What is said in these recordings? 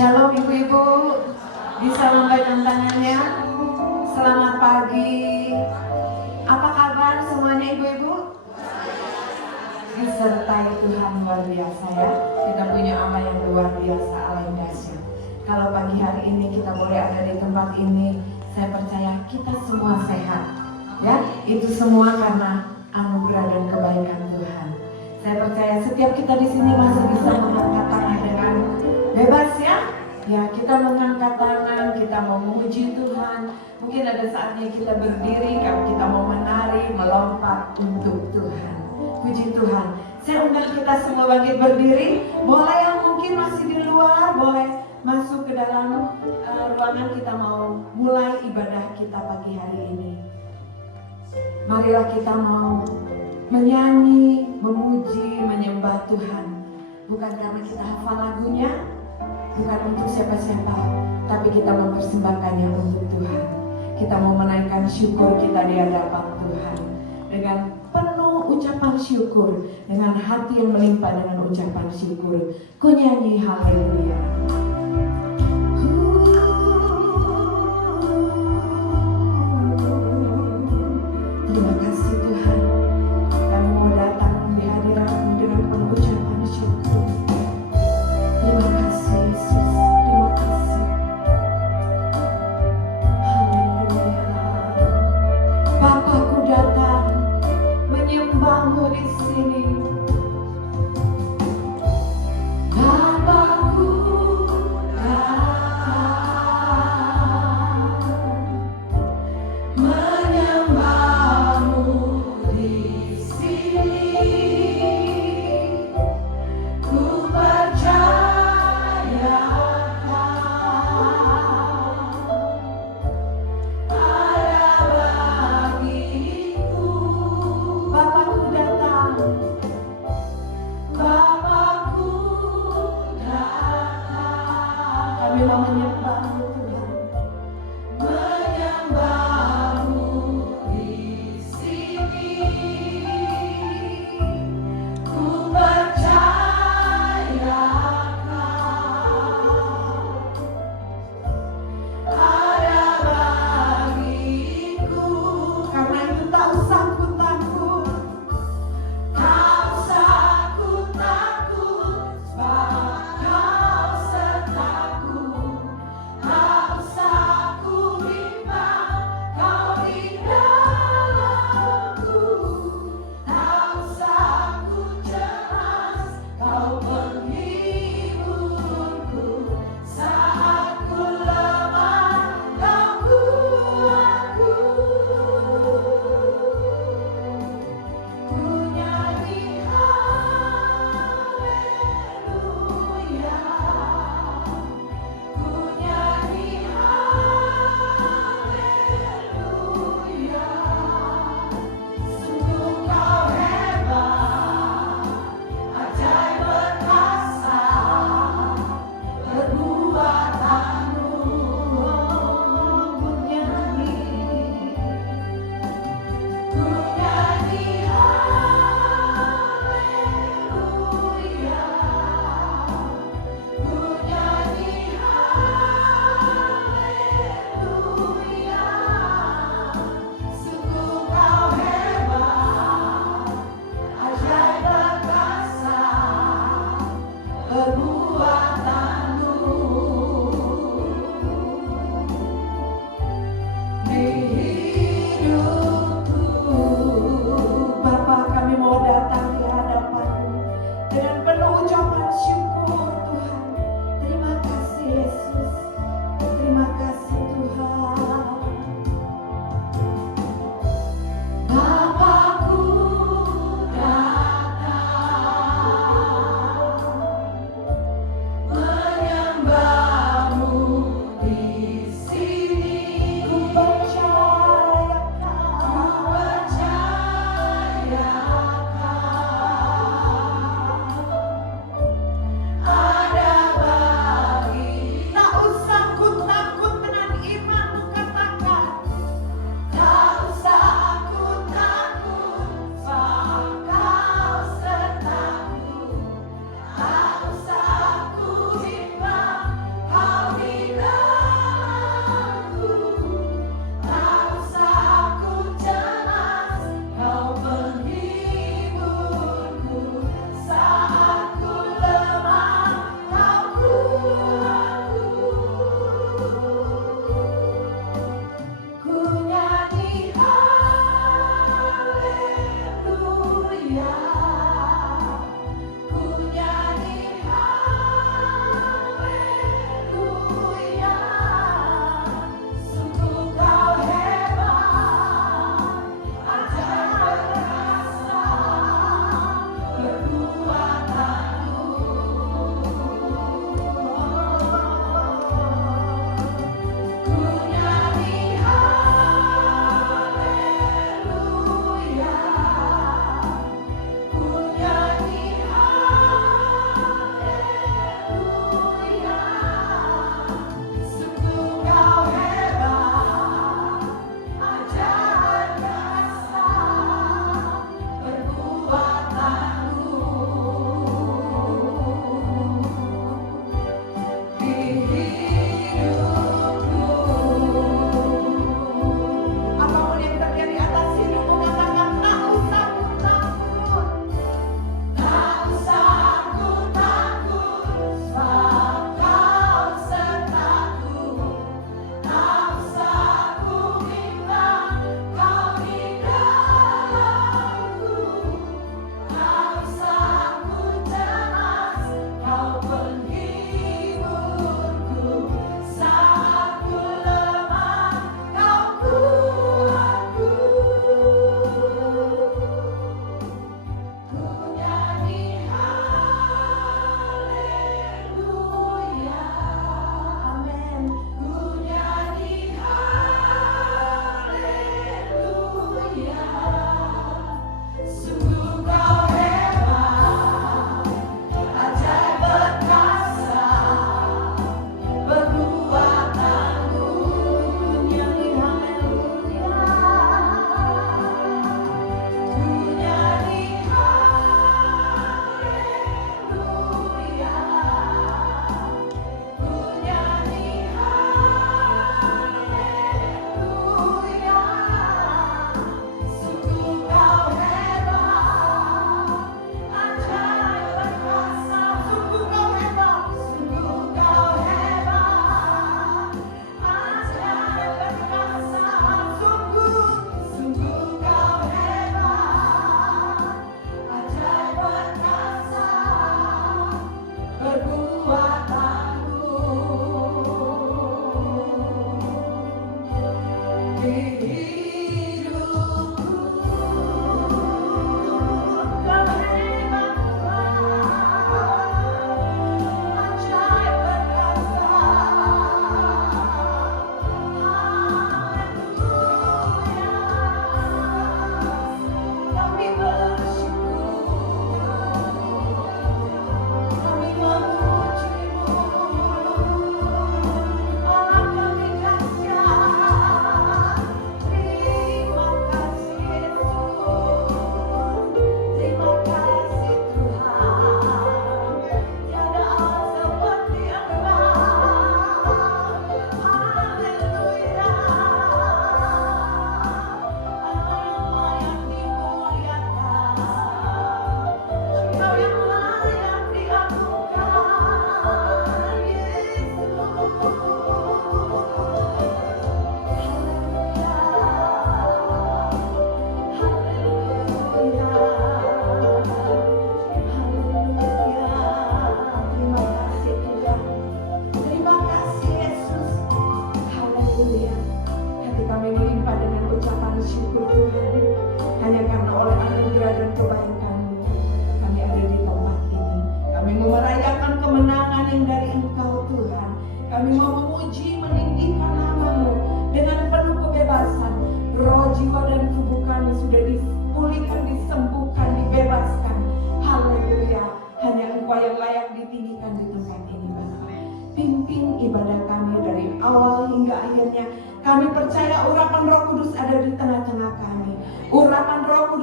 Shalom ibu-ibu, bisa lambaikan tangannya. Selamat pagi. Apa kabar semuanya ibu-ibu? Disertai Tuhan luar biasa ya. Kita punya Allah yang luar biasa, Allah yang dahsyat. Kalau pagi hari ini kita boleh ada di tempat ini, saya percaya kita semua sehat. Ya, itu semua karena anugerah dan kebaikan Tuhan. Saya percaya setiap kita di sini masih bisa mengangkat tangan dengan bebas ya. Ya, kita mengangkat tangan, kita mau memuji Tuhan. Mungkin ada saatnya kita berdiri, kalau kita mau menari, melompat untuk Tuhan. Puji Tuhan. Saya undang kita semua bangkit berdiri. Boleh yang mungkin masih di luar, boleh masuk ke dalam ruangan. Kita mau mulai ibadah kita pagi hari ini. Marilah kita mau menyanyi, memuji, menyembah Tuhan. Bukan karena kita hafal lagunya, bukan untuk siapa-siapa, tapi kita mempersembahkannya untuk Tuhan. Kita mau menaikkan syukur kita di hadapan Tuhan dengan penuh ucapan syukur, dengan hati yang melimpah dengan ucapan syukur. Ku nyanyi haleluya. Terima kasih Tuhan, kami mau datang di hadirat-Mu dengan penuh ucapan syukur. Terima kasih Yesus, terima kasih. Haleluya. Bapakku datang menyembah-Mu di sini. Bapakku datang menyembah-Mu.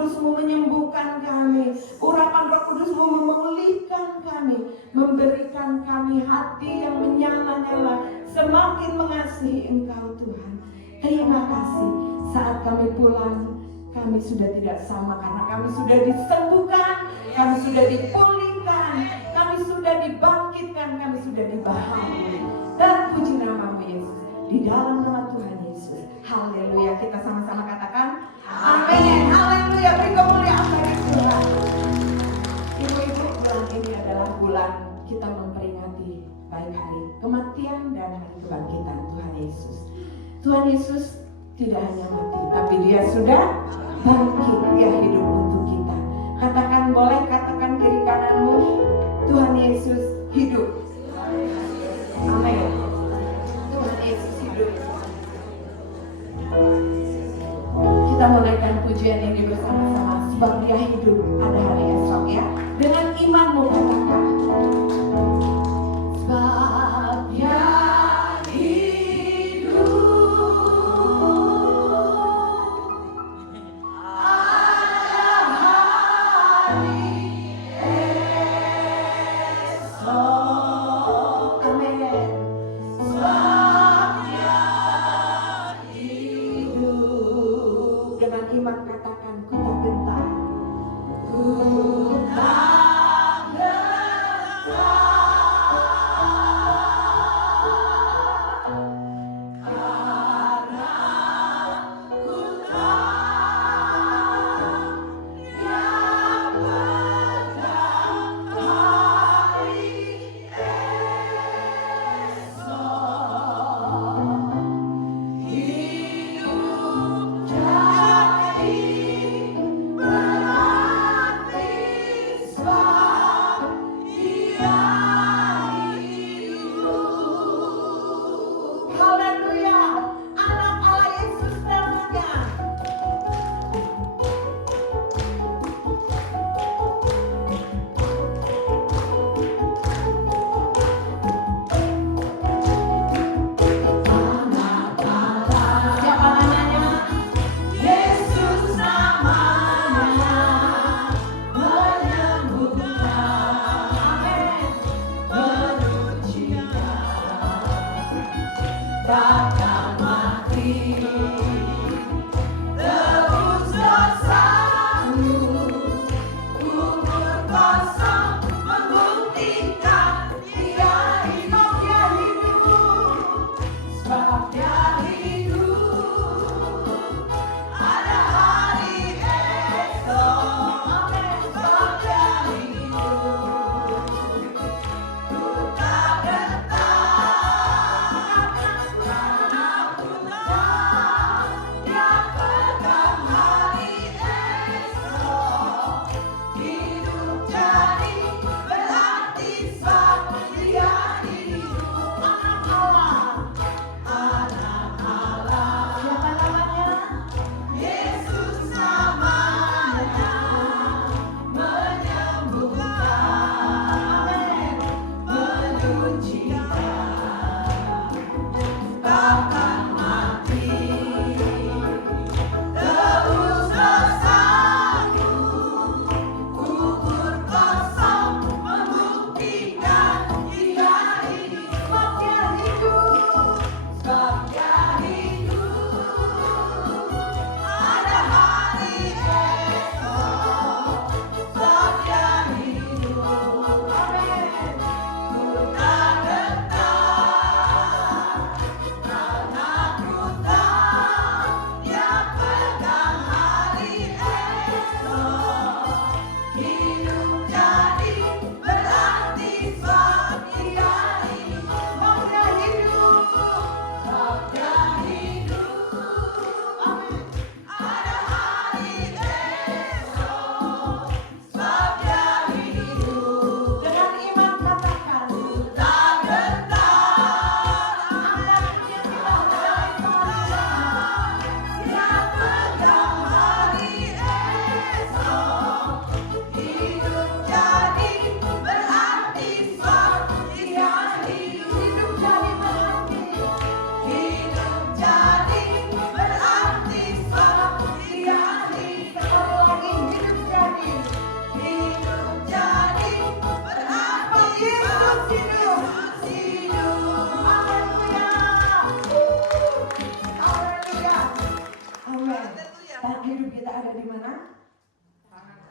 Kudus-Mu menyembuhkan kami. Urapan Roh Kudus-Mu memulihkan kami, memberikan kami hati yang menyala-nyala, semakin mengasihi Engkau Tuhan. Terima kasih. Saat kami pulang, kami sudah tidak sama karena kami sudah disembuhkan, kami sudah dipulihkan, kami sudah dibangkitkan, kami sudah dibaharui. Dan puji nama-Mu Yesus, di dalam nama Tuhan Yesus. Haleluya. Kita sama-sama katakan amin. Haleluya. Beri kemuliaan bagi Tuhan. Ibu-ibu, bulan ini adalah bulan kita memperingati baik hari kematian dan hari kebangkitan Tuhan Yesus. Tuhan Yesus tidak hanya mati, tapi Dia sudah bangkit. Dia hidup untuk kita. Katakan, boleh katakan kiri kananmu, Tuhan Yesus hidup. Amin. Tuhan Yesus hidup. Kita menaikkan pujian ini bersama-sama, sebab Dia hidup. Ada hari esok ya. Dengan imanmu katakan, sebab Dia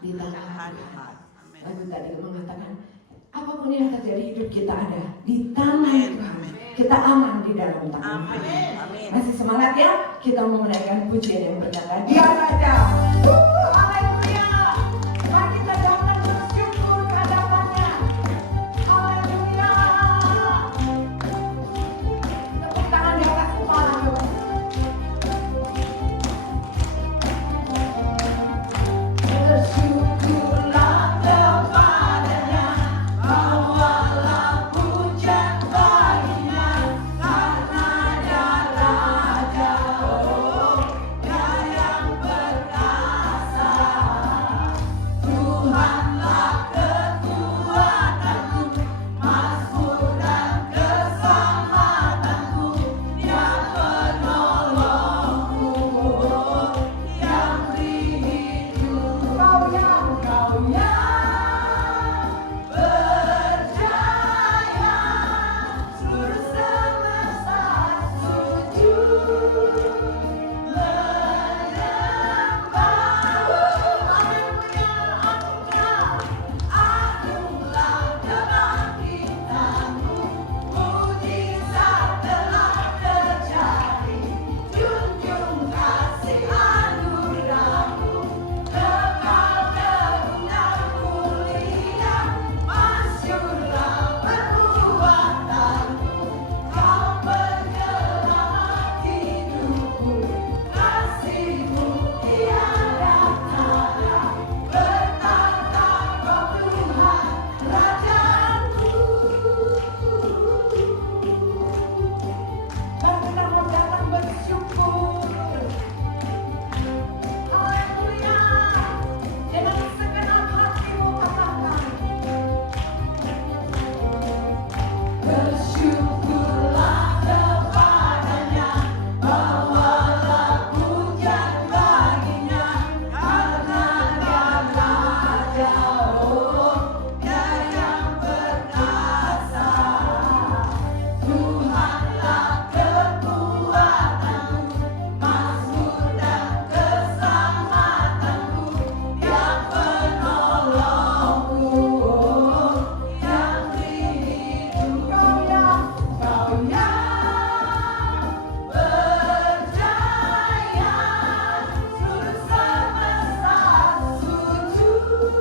di tangan Tuhan. Lagu tadi mengatakan apapun yang terjadi hidup kita ada di tangan Tuhan. Kita aman di dalam tangan Tuhan. Masih semangat ya? Kita mau menaikkan pujian yang berkata Dia Raja. Haleluya. Mari kita datang bersyukur ke hadapannya. Haleluya. Tepuk tangan di atas kepala coba. Bersyukurlah kepadanya, bawalah pujian baginya, karena Dia Raja, oh Dia yang perkasa. Tuhanlah kekuatanku, mazmur dan keselamatanku, Dia penolongku, yang beri hidup. Kau yang berjaya, seluruh semesta sujud menyembah. Haleluya, agunglah kebangkitanmu, mujizat telah terjadi, junjung kasih anugerahmu, kekal kegunaan mulia, masyurlah perbuatanmu, kau penyelamat hidupku, kasihmu tiada tara, bertata Kau Tuhan Rajaku. Dan kita mau datang bersyukur. Haleluya. Dengan segenap hatimu katakan, bersyukurlah kepadanya, bawalah pujian baginya, karena Dia Raja, oh Dia yang perkasa. Tuhanlah kekuatanku, mazmur dan keselamatanku, Dia penolongku, yang beri hidup. Kau yang berjaya, seluruh semesta sujud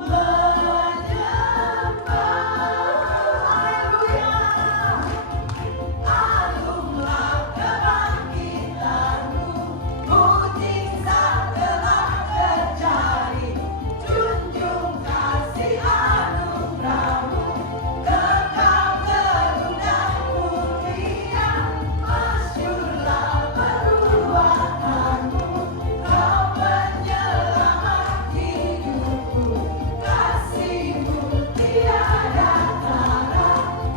menyembah. Haleluya. Agunglah kebangkitanmu, mujizat telah terjadi, junjung kasih anugerahmu, kekal kegunaan mulia, masyurlah perbuatanmu, kau penyelamat hidupku, kasihmu tiada tara,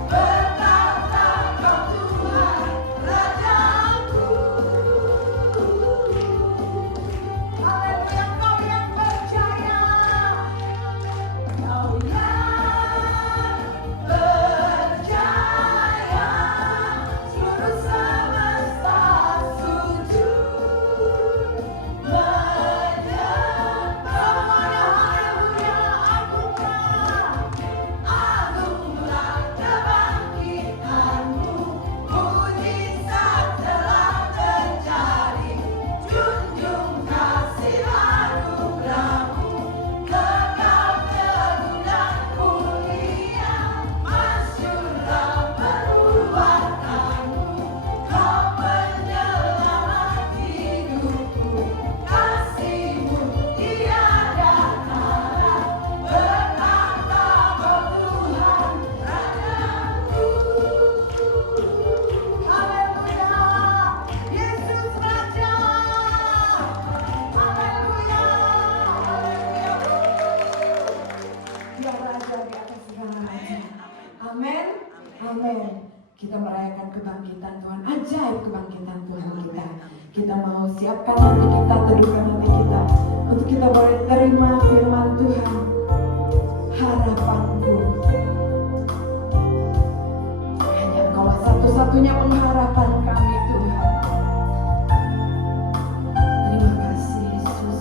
bertata Kau Tuhan Rajaku. Haleluya, Kau yang berjaya, Kau yang berjaya, seluruh semesta sujud menyembah. Haleluya, agunglah kebangkitanmu, mujizat telah terjadi, junjung kasih anugerahmu, kekal kegunaan mulia, masyurlah perbuatanmu, kau penyelamat hidupku, kasihmu tiada tara, bertata Kau Tuhan Rajaku. Haleluya, Yesus Raja. Haleluya, haleluya. Dia Raja di atas segala raja. Amin, amin. Kita merayakan kebangkitan Tuhan, ajaib kebangkitan Tuhan kita. Kita mau siapkan hati kita, teduhkan hati kita, untuk kita boleh terima firman Tuhan. Harapanku, hanya Engkaulah satu-satunya pengharapan kami Tuhan. Terima kasih Yesus.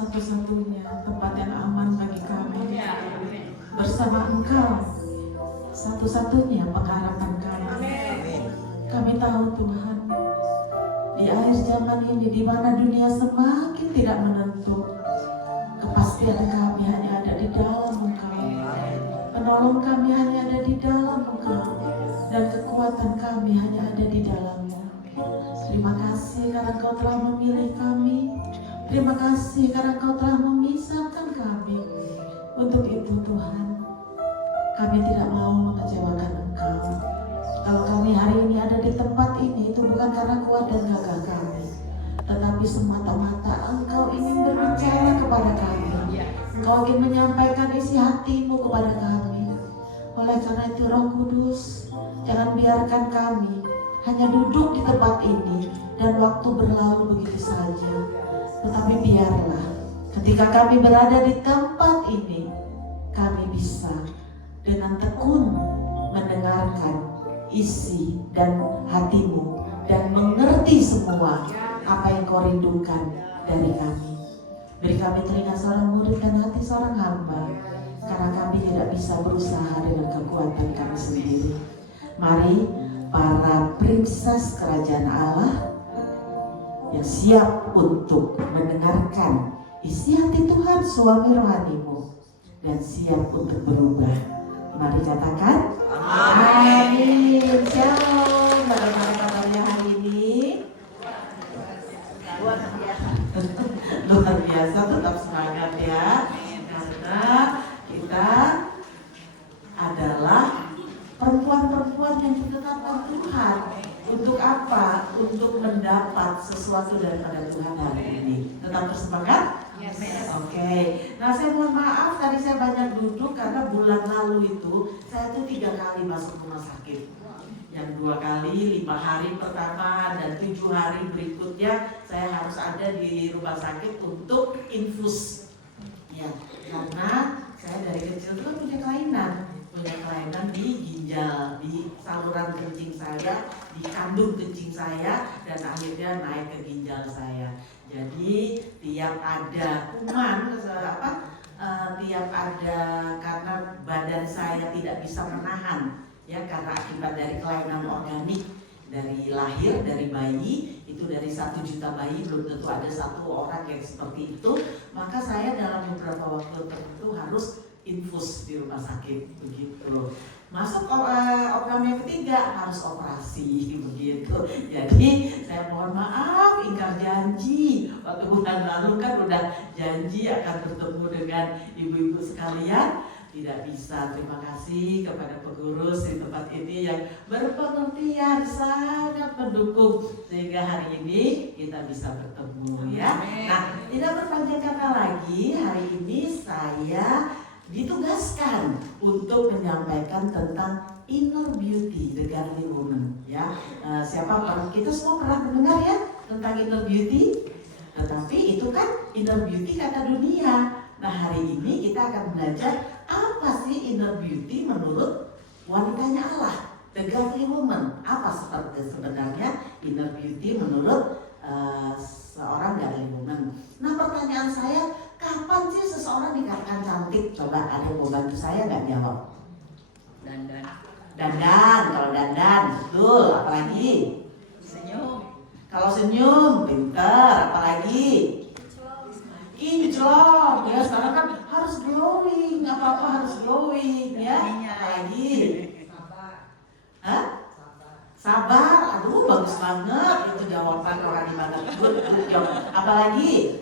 satu-satunya tempat yang aman bagi kami. Bersama Engkau, satu-satunya pengharapan kami. Kami tahu Tuhan, di akhir zaman ini di mana dunia semakin tidak menentu, kepastian kami hanya ada di dalam Engkau. Penolong kami hanya ada di dalam Engkau, dan kekuatan kami hanya ada di dalam-Mu. Terima kasih karena Engkau telah memilih kami. Terima kasih karena Engkau telah memisahkan kami. Untuk itu Tuhan, kami tidak mau mengecewakan Engkau. Kalau kami hari ini ada di tempat ini, itu bukan karena kuat dan gagah kami, tetapi semata-mata Engkau ingin berbicara kepada kami. Engkau ingin menyampaikan isi hati-Mu kepada kami. Oleh karena itu Roh Kudus, jangan biarkan kami hanya duduk di tempat ini dan waktu berlalu begitu saja. Tetapi biarlah ketika kami berada di tempat ini, kami bisa dengan tekun mendengarkan isi dan hati-Mu dan mengerti semua apa yang Kau rindukan dari kami. Beri kami telinga seorang murid dan hati seorang hamba, karena kami tidak bisa berusaha dengan kekuatan kami sendiri. Mari para princess kerajaan Allah yang siap untuk mendengarkan isi hati Tuhan suami rohanimu dan siap untuk berubah. Mari katakan amin. Shalom. Bagaimana kabarnya hari ini? Luar biasa, tetap semangat ya. Karena kita adalah perempuan-perempuan yang ditetapkan Tuhan. Untuk apa? Untuk mendapat sesuatu daripada Tuhan hari ini. Tetap bersemangat? Oke. Nah, saya mohon maaf tadi saya banyak duduk karena bulan lalu itu saya tuh 3 kali masuk rumah sakit. Yang 2 kali, 5 hari pertama dan 7 hari berikutnya saya harus ada di rumah sakit untuk infus. Ya, karena saya dari kecil itu kan punya kelainan di ginjal, di saluran kencing saya, di kandung kencing saya, dan akhirnya naik ke ginjal saya. Jadi tiap ada kuman, tiap ada karena badan saya tidak bisa menahan, ya karena akibat dari kelainan organik dari lahir, dari bayi, itu dari 1 juta bayi belum tentu ada 1 orang yang seperti itu. Maka saya dalam beberapa waktu tertentu harus infus di rumah sakit begitu. Masuk program yang ketiga harus operasi begitu. Jadi saya mohon maaf, ingkar janji. Waktu bulan lalu kan udah janji akan bertemu dengan ibu-ibu sekalian, tidak bisa. Terima kasih kepada pengurus di tempat ini yang berpengertian, sangat mendukung sehingga hari ini kita bisa bertemu ya. Nah, tidak berpanjang kata lagi, hari ini saya ditugaskan untuk menyampaikan tentang inner beauty, the godly woman ya. Kita semua pernah mendengar ya tentang inner beauty, tetapi itu kan inner beauty kata dunia. Nah, hari ini kita akan belajar apa sih inner beauty menurut wanitanya Allah, the godly woman. Apa sebenarnya inner beauty menurut seorang godly woman. Nah, pertanyaan saya, kapan sih seseorang dikatakan cantik? Coba ada yang mau bantu saya nggak jawab? Dandan, kalau dandan, betul. Apalagi? Senyum. Kalau senyum, pintar. Apalagi? Kinclong. Ya sekarang kan harus glowing, apa-apa harus glowing ya. Apalagi? Hah? Sabar. Aduh, bagus banget itu jawaban orang di mana. Good job. Apalagi?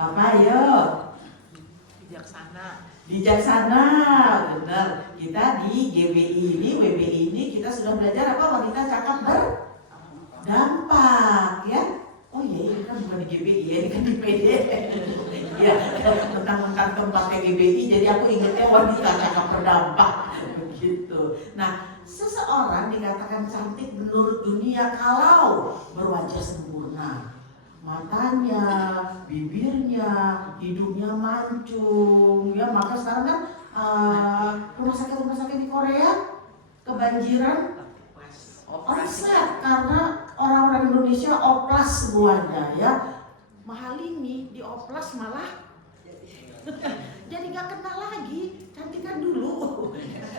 Apa yo? Bijaksana, benar. Kita di GBI ini, WBI ini kita sudah belajar apa? Wanita cakap berdampak, ya. Oh iya, ini kan bukan di GBI ya, ini kan di PD. Ya, tentang tempatnya GBI, jadi aku ingatnya wanita cakap berdampak, begitu. Nah, seseorang dikatakan cantik menurut dunia kalau berwajah sempurna. Matanya, bibirnya, hidungnya mancung, ya. Maka sekarang kan rumah sakit di Korea kebanjiran omset karena orang-orang Indonesia oplas semuanya ya. Mahal ini dioplas malah jadi nggak kenal lagi, cantikan dulu.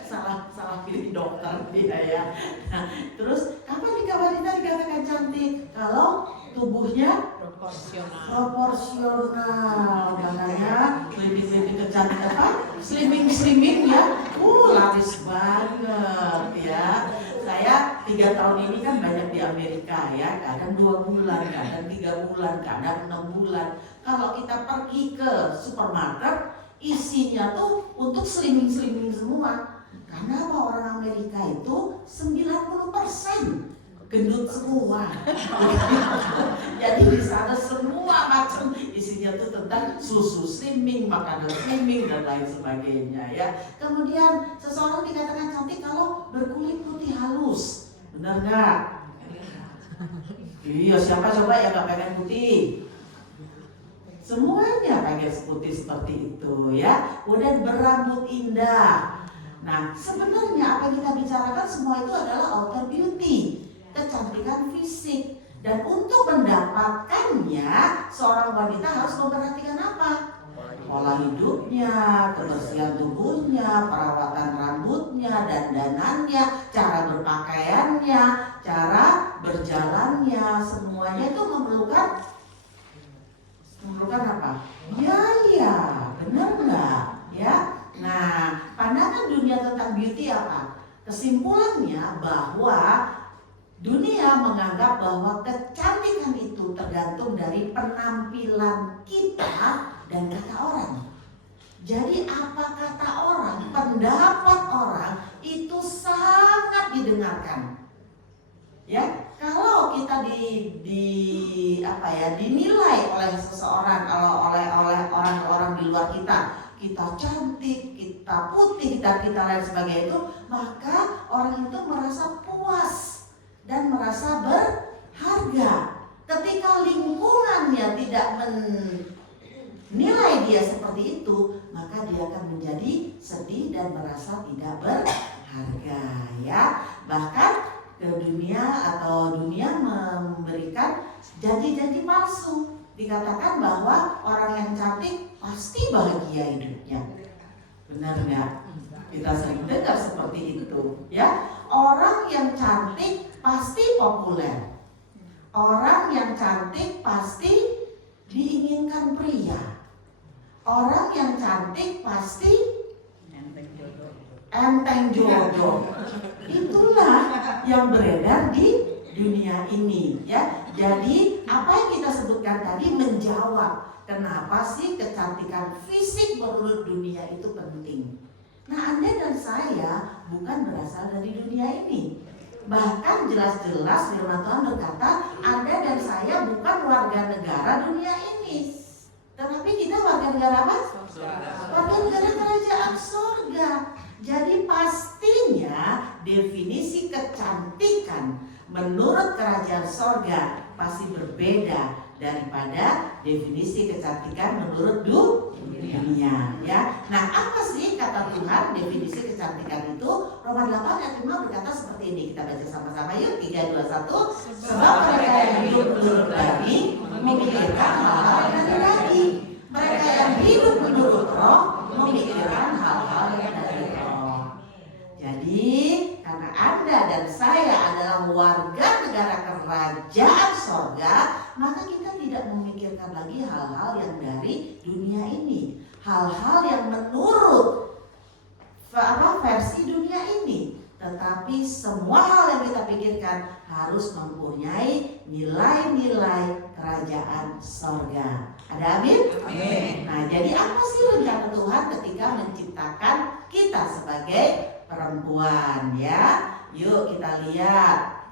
salah pilih dokter dia ya. Nah, terus kapan nih wanita dikatakan cantik? Kalau tubuhnya proporsional. Makanya lebih kecantikan apa? Slimming ya. Laris banget ya. Saya 3 tahun ini kan banyak di Amerika ya, kadang 2 bulan, kadang 3 bulan, kadang 6 bulan. Kalau kita pergi ke supermarket, isinya tuh untuk slimming semua. Karena apa? Orang Amerika itu 90% gendut semua. Jadi di sana semua macam isinya tuh tentang susu slimming, makanan slimming dan lain sebagainya ya. Kemudian seseorang dikatakan cantik kalau berkulit putih halus, benar nggak? Iya, siapa coba yang nggak pengen putih? Semuanya pengen putih seperti itu ya. Kemudian berambut indah. Nah, sebenarnya apa yang kita bicarakan semua itu adalah outer beauty, kecantikan fisik. Dan untuk mendapatkannya, seorang wanita harus memperhatikan apa? Pola hidupnya, kebersihan tubuhnya, perawatan rambutnya, dandanannya, cara berpakaiannya, cara berjalannya, semuanya itu memerlukan apa? Biaya, benar nggak? Ya. Nah, pandangan dunia tentang beauty apa? Kesimpulannya bahwa dunia menganggap bahwa kecantikan itu tergantung dari penampilan kita dan kata orang. Jadi apa kata orang, pendapat orang itu sangat didengarkan. Ya, kalau kita dinilai oleh seseorang, kalau oleh orang-orang di luar kita cantik, kita putih, kita lain sebagainya itu, maka orang itu merasa puas dan merasa berharga. Ketika lingkungannya tidak menilai dia seperti itu, maka dia akan menjadi sedih dan merasa tidak berharga ya. Bahkan dunia memberikan janji-janji palsu. Dikatakan bahwa orang yang cantik pasti bahagia hidupnya. Benar nggak? Kita sering dengar seperti itu ya. Orang yang cantik pasti populer. Orang yang cantik pasti diinginkan pria. Orang yang cantik pasti enteng jodoh. Itulah yang beredar di dunia ini ya. Jadi apa yang kita sebutkan tadi menjawab kenapa sih kecantikan fisik menurut dunia itu penting. Nah, Anda dan saya bukan berasal dari dunia ini. Bahkan jelas-jelas firman Tuhan berkata, Anda dan saya bukan warga negara dunia ini. Tetapi kita warga negara apa? Warga negara kerajaan surga. Jadi pastinya definisi kecantikan menurut kerajaan surga pasti berbeda daripada definisi kecantikan menurut dunia ya. Nah, apa sih kata Tuhan definisi kecantikan itu? Roma 8 ayat 5 berkata seperti ini. Kita baca sama-sama yuk. 3, 2, 1. Sebab mereka yang hidup menurut daging memikirkan hal-hal yang dari daging. Mereka yang hidup menurut roh memikirkan hal-hal yang dari roh. Jadi karena Anda dan saya adalah warga negara kerajaan sorga, maka kita tidak memikirkan lagi hal-hal yang dari dunia ini, hal-hal yang menurut versi dunia ini. Tetapi semua hal yang kita pikirkan harus mempunyai nilai-nilai kerajaan sorga. Ada amin? Amin. Nah, jadi apa sih rencana Tuhan ketika menciptakan kita sebagai perempuan ya? Yuk kita lihat.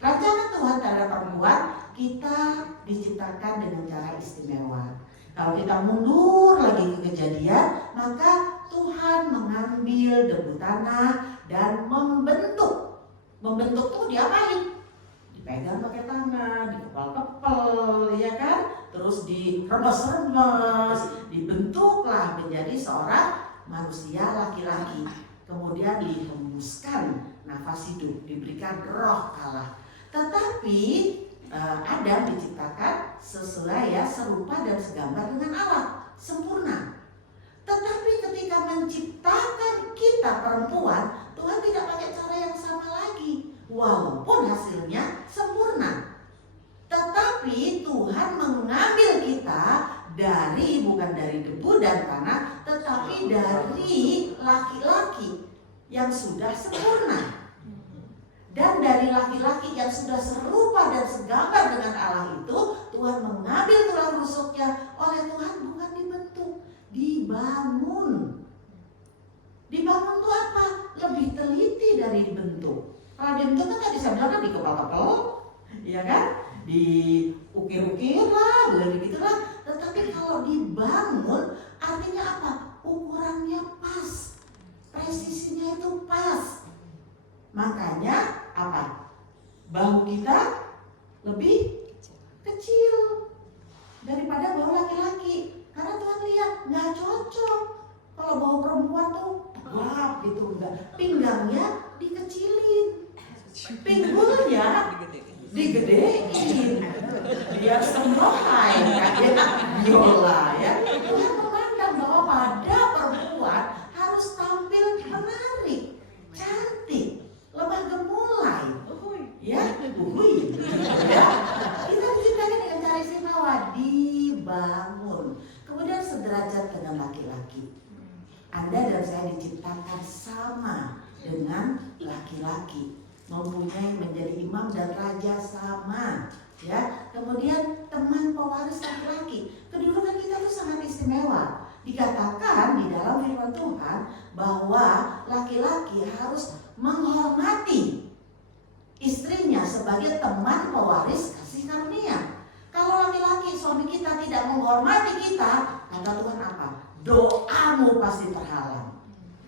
Rencana Tuhan terhadap perempuan, kita diciptakan dengan cara istimewa. Kalau kita mundur lagi ke Kejadian, maka Tuhan mengambil debu tanah dan membentuk. Membentuk tuh diapain? Dipegang pakai tangan, dikepal-kepal, ya kan? Terus diremes-remes, dibentuklah menjadi seorang manusia laki-laki. Kemudian dihembuskan nafas hidup, diberikan roh Allah. Tetapi Adam diciptakan sesuai serupa dan segambar dengan Allah, sempurna. Tetapi ketika menciptakan kita perempuan, Tuhan tidak pakai cara yang sama lagi, walaupun hasilnya sempurna. Tetapi Tuhan mengambil kita bukan dari debu dan tanah, tetapi dari laki-laki yang sudah sempurna. Dan dari laki-laki yang sudah serupa dan segambar dengan Allah itu, Tuhan mengambil tulang rusuknya. Oleh Tuhan bukan dibentuk, dibangun. Dibangun itu apa? Lebih teliti dari dibentuk. Kalau dibentuk kan tadi saya bilang kan dikepal-kepal, ya kan? Diukir-ukir lah, begitu lah. Tetapi kalau dibangun artinya apa? Ukurannya pas, presisinya itu pas. Makanya apa? Bahu kita lebih kecil daripada bahu laki-laki. Karena Tuhan lihat nggak cocok. Kalau bahu perempuan tuh tegap gitu, enggak. Pinggangnya dikecilin, pinggulnya digedein, biar semrohai kayak biola ya. Tuhan memandang bahwa pada perempuan harus tampil menarik, cantik, lemah gemulai, ya, ya. Kita diciptakan dengan cara istimewa, dibangun. Kemudian sederajat dengan laki-laki. Anda dan saya diciptakan sama dengan laki-laki, mempunyai menjadi imam dan raja sama, ya. Kemudian teman pewaris laki-laki, kedudukan kita itu sangat istimewa. Dikatakan di dalam firman Tuhan bahwa laki-laki harus menghormati istrinya sebagai teman pewaris kasih karunia. Kalau laki-laki suami kita tidak menghormati kita, kata Tuhan apa? Doamu pasti terhalang.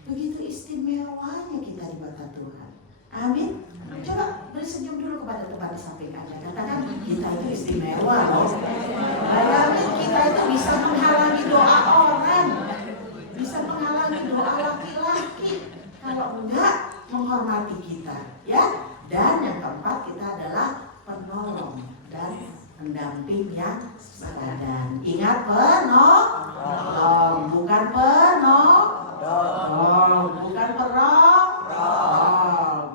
Begitu istimewanya kita di mata Tuhan. Amin. Coba beri senyum dulu kepada teman di samping Anda. Katakan kita itu istimewa loh. Bayangin kita itu bisa menghalangi doa orang, bisa menghalangi doa laki-laki kalau enggak menghormati kita, ya. Dan yang keempat kita adalah penolong dan pendamping yang sepadan. Ingat penolong, bukan bukan perong,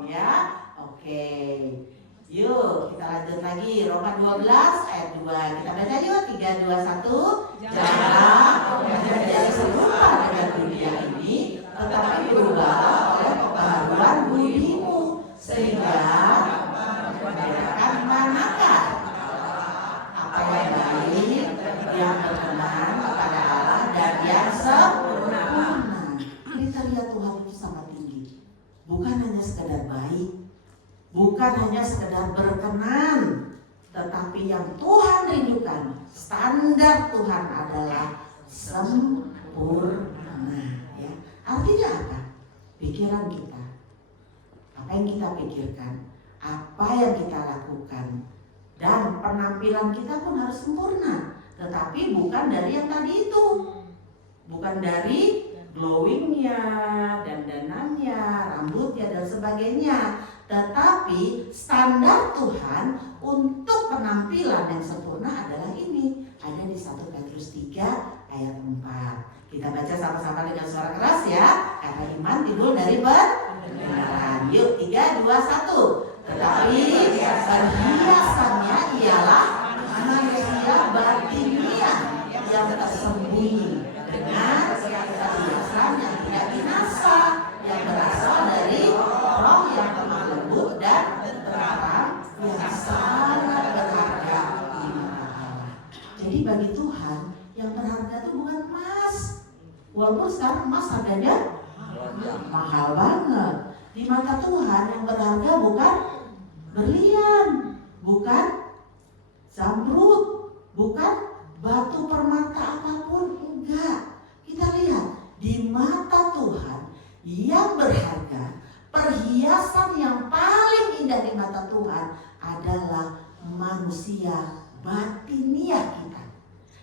ya. Oke. Yuk kita lanjut lagi. Roma 12 ayat 2. Kita baca yuk. 3, 2, 1. Janganlah menjadi serupa dengan dunia ini, tetapi berubah oleh pembaharuan budimu, sehingga membedakan manakah apa yang baik, yang berkenan kepada Allah, dan yang sempurna. Kriteria Tuhan itu sangat tinggi. Bukan hanya sekedar baik, bukan hanya sekedar berkenan, tetapi yang Tuhan rindukan, standar Tuhan adalah sempurna, ya. Artinya apa? Pikiran kita, apa yang kita pikirkan, apa yang kita lakukan, dan penampilan kita pun harus sempurna. Tetapi bukan dari yang tadi itu, bukan dari glowingnya, dandanannya, rambutnya dan sebagainya. Tetapi standar Tuhan untuk penampilan yang sempurna adalah ini. Ada di 1 Petrus 3 ayat 4. Kita baca sama-sama dengan suara keras ya. Karena iman timbul dari pendengaran. Yuk 3, 2, 1. Tetapi perhiasannya ialah manusia batiniah yang tersembunyi dengan perhiasan yang tidak binasa, yang berasal dari roh yang lemah lembut dan terang yang sangat berharga di mata Allah. Jadi bagi Tuhan yang berharga itu bukan emas, walaupun sekarang emas harganya mahal banget. Di mata Tuhan yang berharga bukan berlian, bukan zamrud, bukan batu permata apapun, enggak. Kita lihat di mata Tuhan yang berharga, perhiasan yang paling indah di mata Tuhan adalah manusia batiniah kita.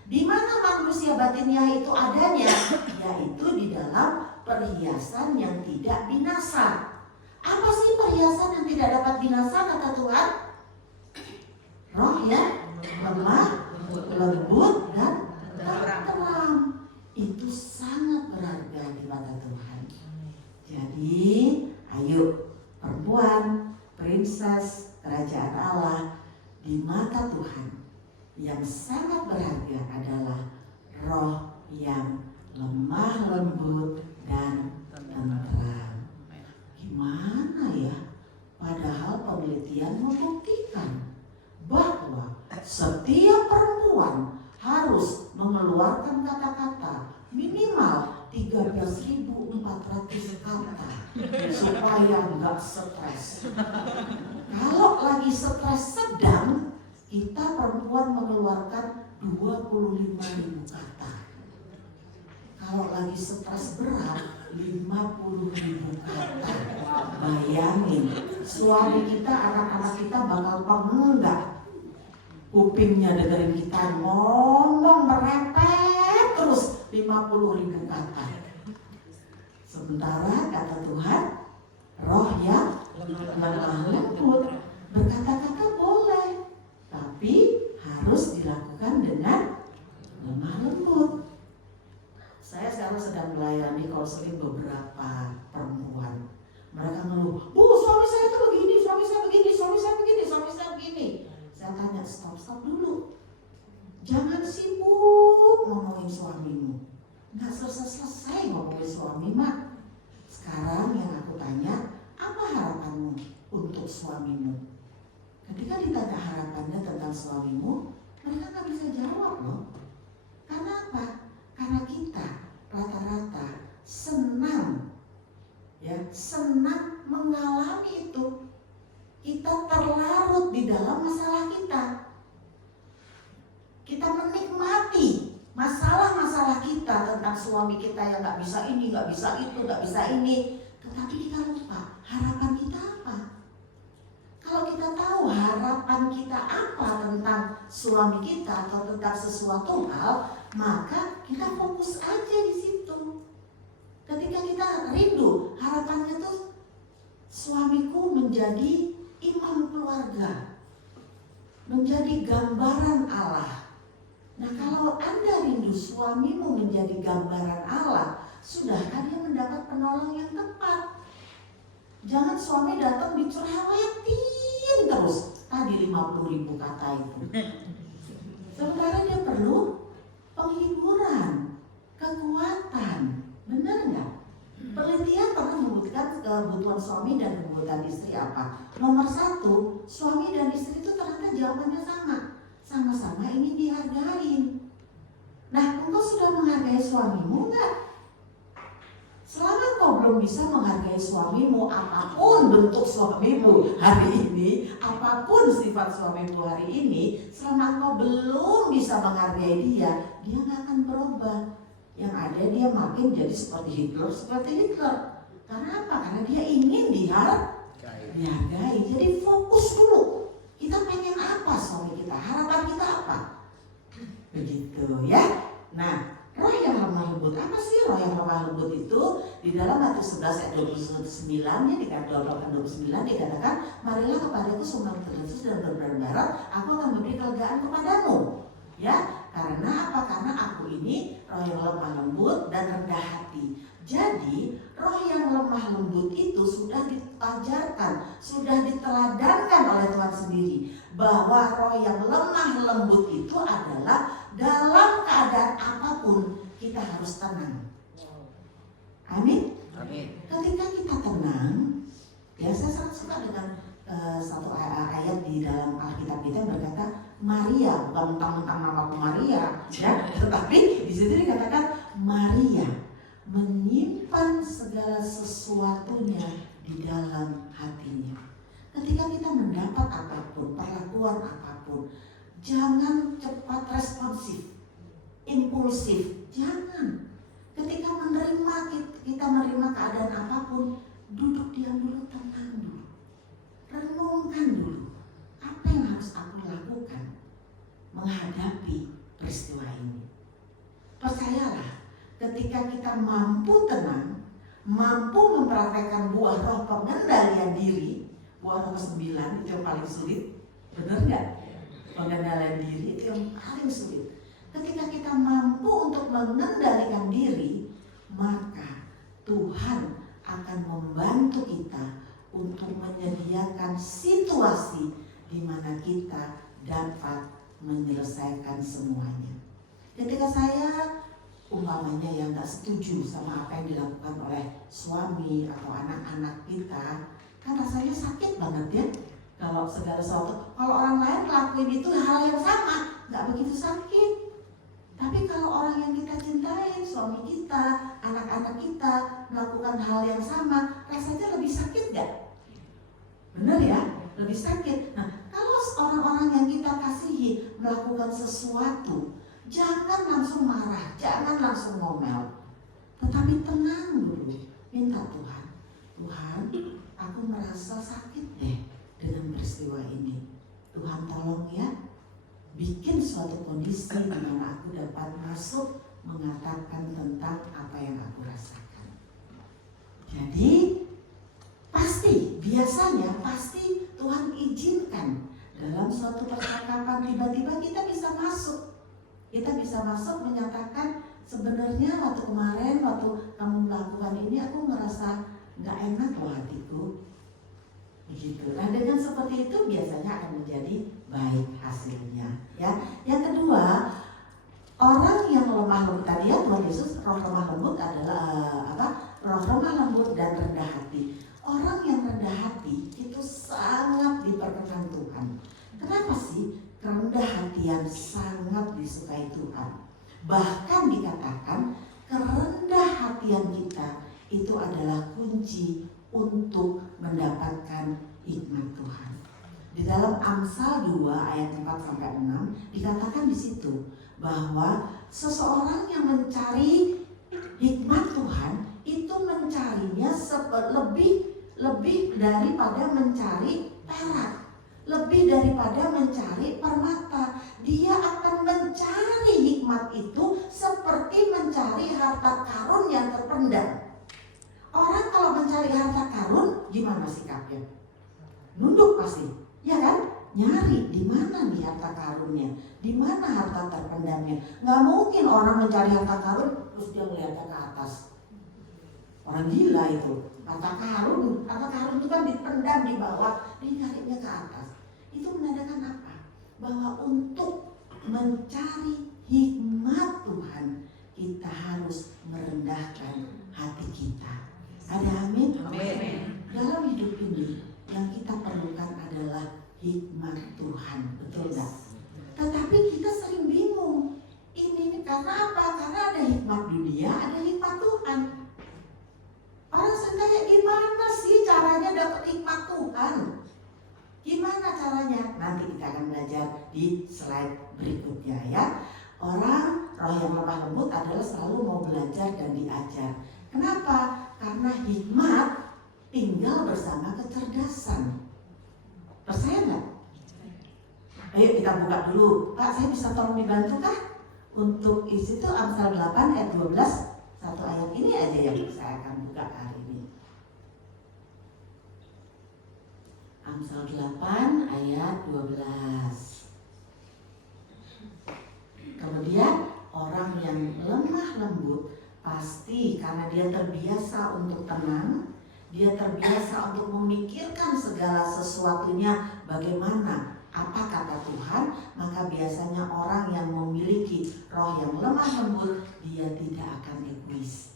Di mana manusia batiniah itu adanya? Yaitu di dalam perhiasan yang tidak binasa. Apa sih perhiasan yang tidak dapat binasa kata Tuhan? roh yang lemah, lembut, dan tenteram. Itu sangat berharga di mata Tuhan. Jadi, ayo perempuan, princess kerajaan Allah di mata Tuhan yang sangat berharga adalah roh yang lemah lembut dan tenteram. Gimana ya? Padahal penelitian membuktikan bahwa setiap perempuan harus mengeluarkan kata-kata minimal 13.400 kata supaya nggak stres. Kalau lagi stres sedang, kita perempuan mengeluarkan 25.000 kata. Kalau lagi stres berat, 50.000 kata. Bayangin, suami kita, anak-anak kita bakal enggak kupingnya dengerin kita ngomong merepet terus 50.000 kata. Sementara kata Tuhan, roh yang lemah lembut, berkata-kata boleh, tapi harus dilakukan dengan lemah lembut. Saya sekarang sedang melayani konseling beberapa perempuan. Mereka ngeluh, Bu, suami saya itu begini, suami saya begini, suami saya begini, suami saya begini. Saya tanya, stop dulu. Jangan sibuk ngomongin suamimu. Nggak selesai ngomongin suami, Mak. Sekarang yang aku tanya, apa harapanmu untuk suamimu? Ketika ditanya harapannya tentang suamimu, mereka nggak bisa jawab loh. Karena apa? Karena kita rata-rata senang mengalami itu. Kita terlarut di dalam masalah kita. Kita menikmati masalah-masalah kita tentang suami kita yang nggak bisa ini, nggak bisa itu, nggak bisa ini. Tetapi kita lupa harapan kita apa. Kalau kita tahu harapan kita apa tentang suami kita atau tentang sesuatu hal, maka kita fokus aja di situ. Ketika kita rindu, harapannya tuh suamiku menjadi imam keluarga, menjadi gambaran Allah. Nah, kalau Anda rindu suamimu menjadi gambaran Allah, sudahkah dia mendapat penolong yang tepat? Jangan suami datang dicerewetin terus. Tadi 50.000 kata itu. Sementara dia perlu penghiburan, kekuatan. Benar nggak? Penelitian pernah membuktikan kebutuhan suami dan kebutuhan istri apa? Nomor 1, suami dan istri itu ternyata jawabannya sama. Sama-sama ingin dihargain. Nah, engkau sudah menghargai suamimu nggak? Selama kau belum bisa menghargai suamimu, apapun bentuk suamimu hari ini, apapun sifat suamimu hari ini, selama kau belum bisa menghargai dia nggak akan berubah. Yang ada dia makin jadi seperti Hitler. Karena apa? Karena dia ingin dihargai. Jadi fokus dulu. Kita pengen apa suami kita? Harapan kita apa? Begitu ya. Nah, roh yang lemah lembut, apa sih roh yang lemah lembut itu? Di dalam Matius 11 ayat 29-nya dikatakan 29 dikatakan, marilah kepadaku semua terlesus dan berbarat, aku akan memberi kelegaan kepadamu. Ya, karena apa? Karena aku ini roh yang lemah lembut dan rendah hati. Jadi roh yang lemah lembut itu sudah diajarkan, sudah diteladankan oleh Tuhan sendiri, bahwa roh yang lemah lembut itu adalah dalam keadaan apapun kita harus tenang. Amin. Ketika kita tenang, ya saya sangat suka dengan satu ayat di dalam Alkitab kita yang berkata Maria, bukan mentang-mentang namaku Maria, ya, tetapi di situ dikatakan Maria menyimpan segala sesuatunya di dalam hatinya. Ketika kita mendapat apapun, perlakuan apapun, jangan cepat responsif, impulsif, jangan. Ketika kita menerima keadaan apapun, duduk diam dulu, tenang dulu, renungkan dulu, apa yang harus aku lakukan menghadapi peristiwa ini. Percayalah, ketika kita mampu tenang, mampu mempraktekkan buah roh pengendalian diri, buah roh ke-9 itu yang paling sulit, benar nggak? Pengendalian diri itu yang paling sulit. Ketika kita mampu untuk mengendalikan diri, maka Tuhan akan membantu kita untuk menyediakan situasi di mana kita dapat menyelesaikan semuanya. Ketika saya umpamanya yang gak setuju sama apa yang dilakukan oleh suami atau anak-anak kita, kan rasanya sakit banget ya. Kalau segala sesuatu, kalau orang lain ngelakuin itu hal yang sama, gak begitu sakit. Tapi kalau orang yang kita cintai, suami kita, anak-anak kita melakukan hal yang sama, rasanya lebih sakit gak? Bener ya? Lebih sakit. Nah, kalau orang-orang yang kita kasihi melakukan sesuatu, jangan langsung marah, jangan langsung ngomel. Tetapi tenang dulu, minta Tuhan, aku merasa sakit deh dengan peristiwa ini. Tuhan tolong ya, bikin suatu kondisi di mana aku dapat masuk mengatakan tentang apa yang aku rasakan. Jadi biasanya pasti Tuhan izinkan dalam suatu percakapan tiba-tiba kita bisa masuk. Kita bisa masuk menyatakan sebenarnya waktu kemarin waktu kamu melakukan ini aku merasa gak enak loh hatiku. Begitu. Nah dengan seperti itu biasanya akan menjadi baik hasilnya. Ya. Yang kedua, orang yang lemah lembut tadi ya Tuhan Yesus roh lemah lembut adalah roh lemah lembut dan rendah hati. Orang yang rendah hati itu sangat diperkenan Tuhan. Kenapa sih? Kerendah hatian sangat disukai Tuhan. Bahkan dikatakan kerendah hatian kita itu adalah kunci untuk mendapatkan hikmat Tuhan. Di dalam Amsal 2 ayat 4-6 dikatakan di situ bahwa seseorang yang mencari hikmat Tuhan itu mencarinya lebih daripada mencari perak, lebih daripada mencari permata. Dia akan mencari hikmat itu seperti mencari harta karun yang terpendam. Orang kalau mencari harta karun gimana sikapnya? Nunduk pasti, ya kan? Nyari di mana nih harta karunnya, di mana harta terpendamnya. Nggak mungkin orang mencari harta karun terus dia melihatnya ke atas. Orang gila itu. Harta karun itu kan dipendam di bawah, dia nyarinya ke atas. Itu menandakan apa? Bahwa untuk mencari hikmat Tuhan kita harus merendahkan hati kita. Ada amin? Amin. Dalam hidup ini yang kita perlukan adalah hikmat Tuhan, betul gak? Tetapi kita sering bingung. Ini karena apa? Karena ada hikmat dunia, ada hikmat Tuhan. Orang sering tanya, gimana sih caranya dapat hikmat Tuhan? Gimana caranya? Nanti kita akan belajar di slide berikutnya ya. Orang roh yang lemah lembut adalah selalu mau belajar dan diajar. Kenapa? Karena hikmat tinggal bersama kecerdasan. Percaya nggak? Ayo kita buka dulu. Pak, saya bisa tolong dibantu kah? Untuk isi itu Amsal 8 ayat 12. Satu ayat ini aja yang saya akan buka hari ini. Amsal 8 ayat 12. Kemudian orang yang lemah lembut pasti karena dia terbiasa untuk tenang, dia terbiasa untuk memikirkan segala sesuatunya bagaimana, apa kata Tuhan, maka biasanya orang yang memiliki roh yang lemah lembut, dia tidak akan egois.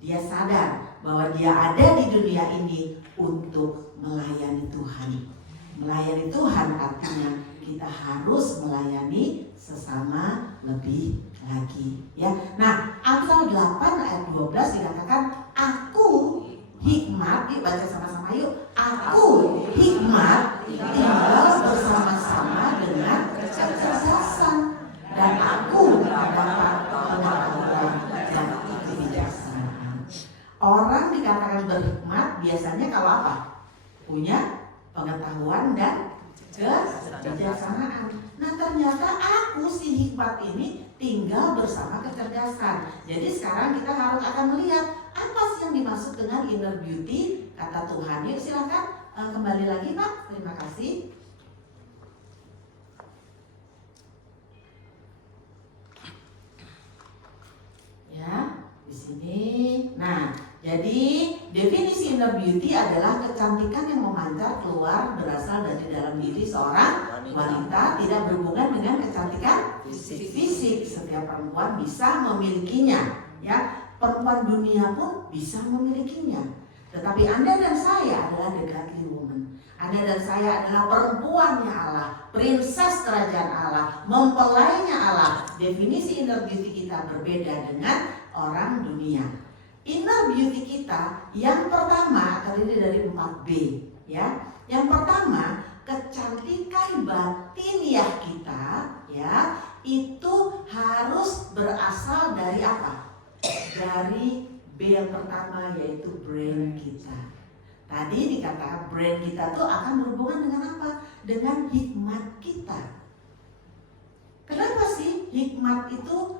Dia sadar bahwa dia ada di dunia ini untuk melayani Tuhan. Melayani Tuhan artinya kita harus melayani sesama lebih lagi ya. Nah, Amsal 8 ayat 12 dikatakan aku hikmat, yuk baca sama-sama yuk. Aku hikmat tinggal bersama-sama dengan kecerdasan dan aku mendapat pengetahuan dan kebijaksanaan. Orang dikatakan berhikmat biasanya kalau apa? Punya pengetahuan dan kebijaksanaan. Nah ternyata aku si hikmat ini tinggal bersama kecerdasan. Jadi sekarang kita harus akan melihat apa sih yang dimaksud dengan inner beauty kata Tuhan. Yuk silakan kembali lagi Pak. Terima kasih. Jadi definisi inner beauty adalah kecantikan yang memancar keluar berasal dari dalam diri seorang wanita, tidak berhubungan dengan kecantikan fisik. Setiap perempuan bisa memilikinya, ya. Perempuan dunia pun bisa memilikinya. Tetapi Anda dan saya adalah the godly woman. Anda dan saya adalah perempuannya Allah, princess kerajaan Allah, mempelainya Allah. Definisi inner beauty kita berbeda dengan orang dunia. Inner beauty kita yang pertama terdiri dari 4B, ya. Yang pertama, kecantikan batiniah kita, ya, itu harus berasal dari apa? Dari B yang pertama, yaitu brain kita. Tadi dikatakan brain kita tuh akan berhubungan dengan apa? Dengan hikmat kita. Kenapa sih hikmat itu?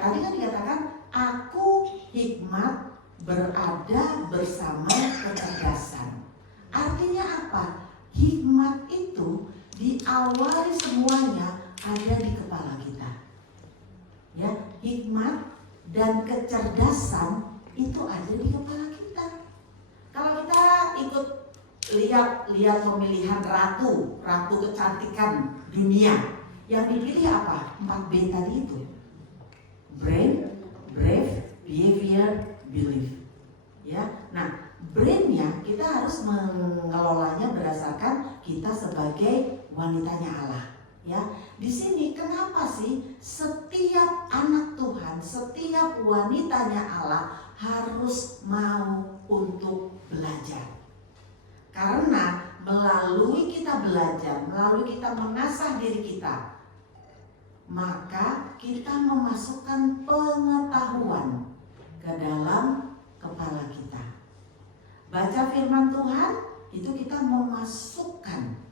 Tadi kan dikatakan aku hikmat berada bersama kecerdasan. Artinya apa? Hikmat itu diawali semuanya ada di kepala kita. Ya, hikmat dan kecerdasan itu ada di kepala kita. Kalau kita ikut lihat pemilihan ratu kecantikan dunia, yang dipilih apa? 4B tadi itu. Brain, brave, behavior, belief. Ya, nah brainnya kita harus mengelolanya berdasarkan kita sebagai wanitanya Allah. Ya, di sini kenapa sih setiap anak Tuhan, setiap wanitanya Allah harus mau untuk belajar? Karena melalui kita belajar, melalui kita mengasah diri kita, maka kita memasukkan pengetahuan ke dalam kepala kita. Baca firman Tuhan, itu kita memasukkan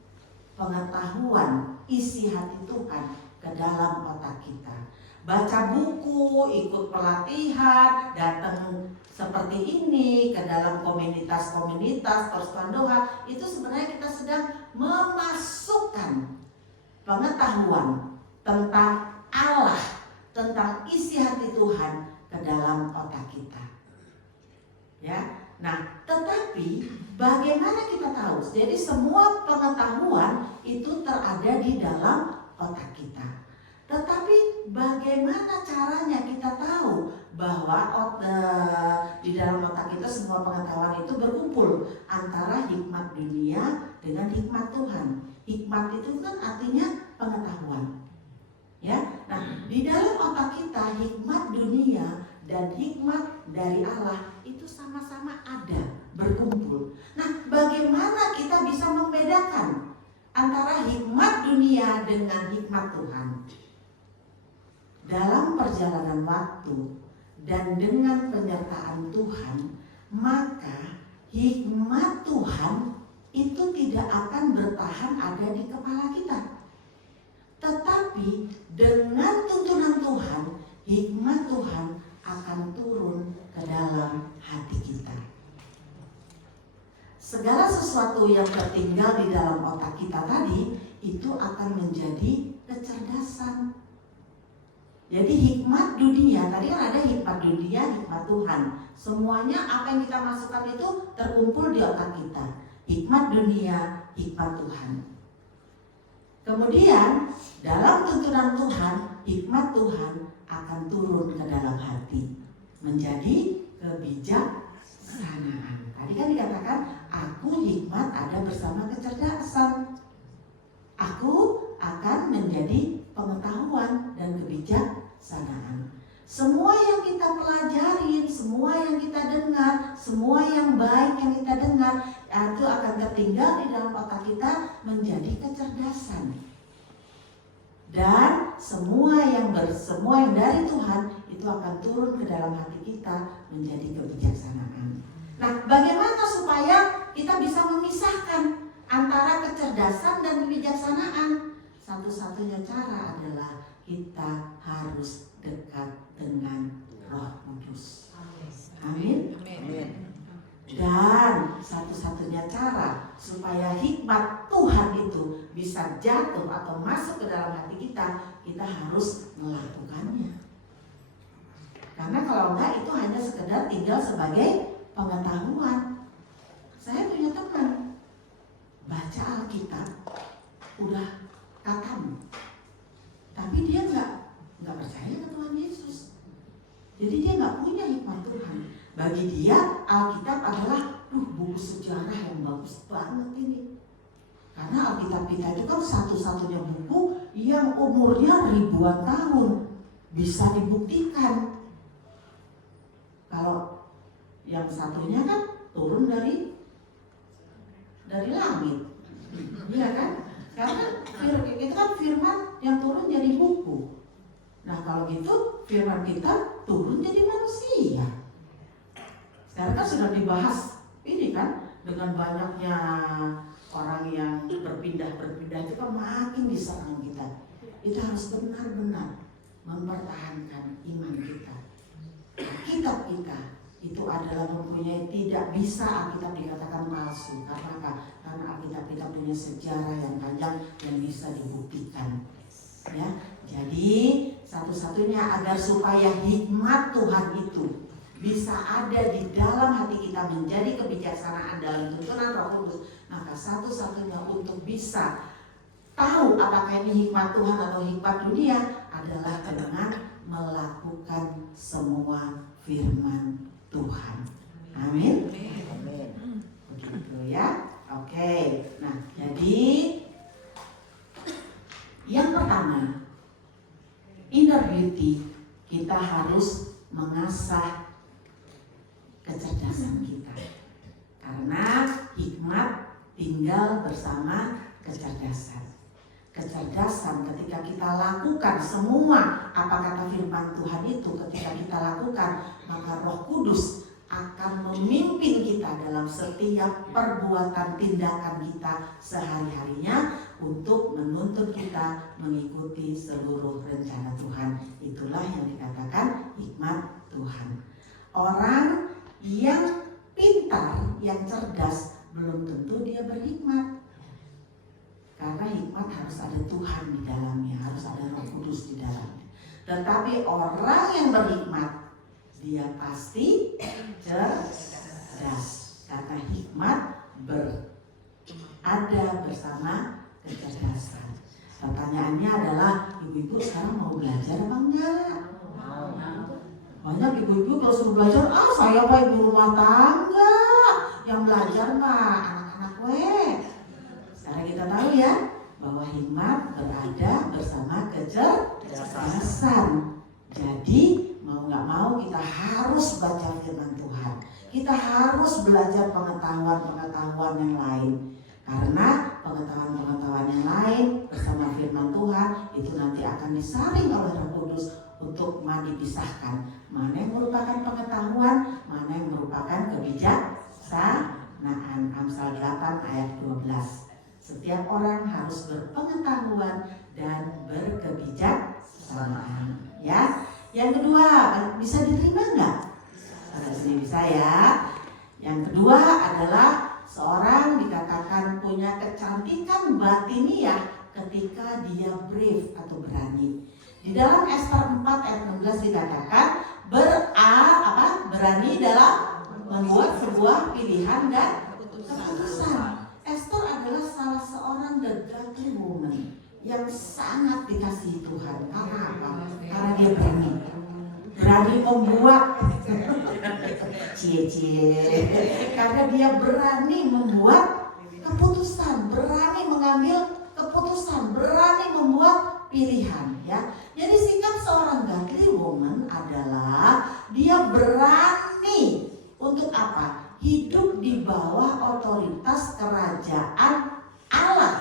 pengetahuan isi hati Tuhan ke dalam otak kita. Baca buku, ikut pelatihan, datang seperti ini ke dalam komunitas-komunitas persekutuan doa, itu sebenarnya kita sedang memasukkan pengetahuan tentang Allah, tentang isi hati Tuhan ke dalam otak kita. Ya. Nah, tetapi bagaimana kita tahu? Jadi semua pengetahuan itu terada di dalam otak kita. Tetapi bagaimana caranya kita tahu bahwa di dalam otak kita semua pengetahuan itu berkumpul antara hikmat dunia dengan hikmat Tuhan. Hikmat itu kan artinya pengetahuan. Ya. Nah, di dalam otak kita hikmat dunia dan hikmat dari Allah itu sama-sama ada, berkumpul. Nah, bagaimana kita bisa membedakan antara hikmat dunia dengan hikmat Tuhan? Dalam perjalanan waktu dan dengan penyertaan Tuhan, maka hikmat Tuhan itu tidak akan bertahan ada di kepala kita. Tetapi dengan tuntunan Tuhan, hikmat Tuhan akan turun ke dalam hati kita. Segala sesuatu yang tertinggal di dalam otak kita tadi itu akan menjadi kecerdasan. Jadi hikmat dunia, tadi kan ada hikmat dunia, hikmat Tuhan. Semuanya apa yang kita masukkan itu terkumpul di otak kita. Hikmat dunia, hikmat Tuhan. Kemudian dalam tuntunan Tuhan, hikmat Tuhan akan turun ke dalam hati menjadi kebijaksanaan. Tadi kan dikatakan aku hikmat ada bersama kecerdasan. Aku akan menjadi pengetahuan dan kebijaksanaan. Semua yang kita pelajarin, semua yang kita dengar, semua yang baik yang kita dengar itu akan tertinggal di dalam otak kita menjadi kecerdasan. Dan semua yang dari Tuhan itu akan turun ke dalam hati kita menjadi kebijaksanaan. Nah, bagaimana supaya kita bisa memisahkan antara kecerdasan dan kebijaksanaan? Satu-satunya cara adalah kita harus dekat dengan Roh Kudus. Amin. Dan satu-satunya cara supaya hikmat Tuhan itu bisa jatuh atau masuk ke dalam hati kita, kita harus melakukannya. Karena kalau enggak itu hanya sekedar tinggal sebagai pengetahuan. Saya punya teman baca Alkitab udah katam, tapi dia nggak percaya ke Tuhan Yesus. Jadi dia nggak punya hikmat Tuhan. Bagi dia Alkitab adalah buku sejarah yang bagus banget ini. Karena Alkitab kita itu kan satu-satunya buku yang umurnya ribuan tahun, bisa dibuktikan. Kalau yang satunya kan turun dari langit, iya kan? Karena itu kan firman yang turun jadi buku. Nah kalau gitu firman kita turun jadi manusia. Sekarang kan sudah dibahas ini kan, dengan banyaknya orang yang berpindah itu kan makin diserang kita. Kita harus benar-benar mempertahankan iman kita. Kitab kita itu adalah mempunyai, tidak bisa Alkitab dikatakan palsu. Karena apa? Karena Alkitab kita punya sejarah yang panjang yang bisa dibuktikan. Ya, jadi satu-satunya agar supaya hikmat Tuhan itu bisa ada di dalam hati kita menjadi kebijaksanaan dalam tuntunan Roh Kudus, maka satu-satunya untuk bisa tahu apakah ini hikmat Tuhan atau hikmat dunia adalah dengan melakukan semua firman Tuhan. Amin. Begitu ya. Oke. Nah, jadi yang pertama, inner beauty, kita harus mengasah kecerdasan kita. Karena hikmat tinggal bersama kecerdasan. Kecerdasan ketika kita lakukan semua apa kata firman Tuhan itu, ketika kita lakukan, maka Roh Kudus akan memimpin kita dalam setiap perbuatan tindakan kita sehari-harinya untuk menuntun kita mengikuti seluruh rencana Tuhan. Itulah yang dikatakan hikmat Tuhan. Orang yang pintar, yang cerdas, belum tentu dia berhikmat. Karena hikmat harus ada Tuhan di dalamnya, harus ada Roh Kudus di dalamnya. Tetapi orang yang berhikmat, dia pasti cerdas. Karena hikmat berada bersama kecerdasan. Pertanyaannya adalah, ibu-ibu sekarang mau belajar apa enggak? Banyak ibu-ibu kalau suruh belajar, saya apa ibu rumah tangga, yang belajar mah anak-anak Sekarang kita tahu ya bahwa hikmat berada bersama kecerdasan. Jadi mau nggak mau kita harus baca firman Tuhan. Kita harus belajar pengetahuan yang lain. Karena pengetahuan yang lain bersama firman Tuhan itu nanti akan disaring oleh Roh Kudus untuk dipisahkan. Mana yang merupakan pengetahuan, mana yang merupakan kebijaksanaan. Amsal 8 ayat 12. Setiap orang harus berpengetahuan dan berkebijaksanaan. Ya. Yang kedua, bisa diterima nggak? Sampai sini bisa ya. Yang kedua adalah seorang dikatakan punya kecantikan batiniah ketika dia brave atau berani. Di dalam Ester 4 ayat 16 dikatakan berani dalam membuat sebuah pilihan dan keputusan. Esther adalah salah seorang the godly woman yang sangat dikasihi Tuhan. Karena apa? Karena dia berani membuat karena dia berani membuat keputusan, berani mengambil keputusan, berani membuat pilihan. Ya, jadi sikap seorang godly woman adalah dia berani untuk apa? Hidup di bawah otoritas kerajaan Allah.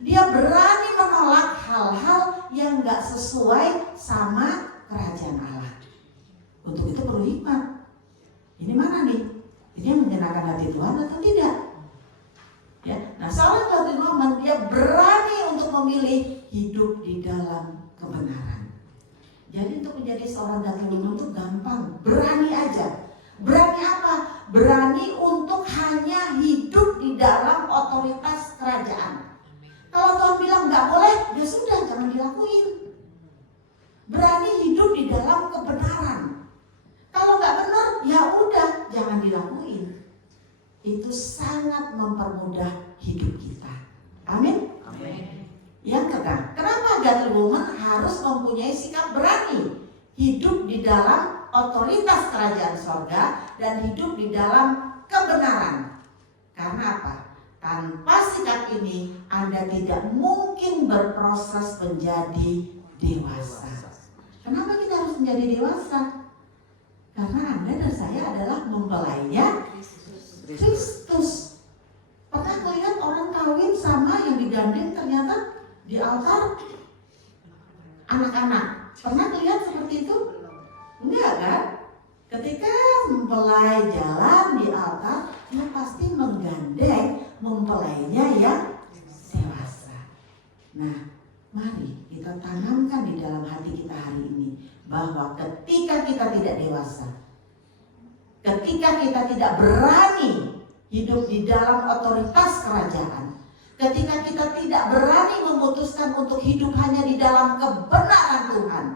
Dia berani menolak hal-hal yang gak sesuai sama kerajaan Allah. Untuk itu perlu hikmat. Ini mana nih? Ini yang menyenangkan hati Tuhan atau tidak? Ya, nah seorang godly woman dia berani untuk memilih hidup di dalam kebenaran. Jadi untuk menjadi seorang godly woman itu gampang, berani aja. Berani apa? Berani untuk hanya hidup di dalam otoritas kerajaan. Kalau Tuhan bilang nggak boleh, ya sudah jangan dilakuin. Berani hidup di dalam kebenaran. Kalau nggak benar, ya udah jangan dilakuin. itu sangat mempermudah hidup kita. Amin. Yang ketiga, kenapa godly woman harus mempunyai sikap berani hidup di dalam otoritas kerajaan sorga dan hidup di dalam kebenaran? Karena apa? Tanpa sikap ini Anda tidak mungkin berproses menjadi dewasa. Kenapa kita harus menjadi dewasa? Karena Anda dan saya adalah mempelainya Kristus. Pernah lihat orang kawin sama yang digandeng ternyata di altar anak-anak? Pernah lihat seperti itu? Enggak kan? Ketika mempelai jalan di altar, dia pasti menggandeng mempelainya yang dewasa. Nah, mari kita tanamkan di dalam hati kita hari ini bahwa ketika kita tidak dewasa, ketika kita tidak berani hidup di dalam otoritas kerajaan, ketika kita tidak berani memutuskan untuk hidup hanya di dalam kebenaran Tuhan,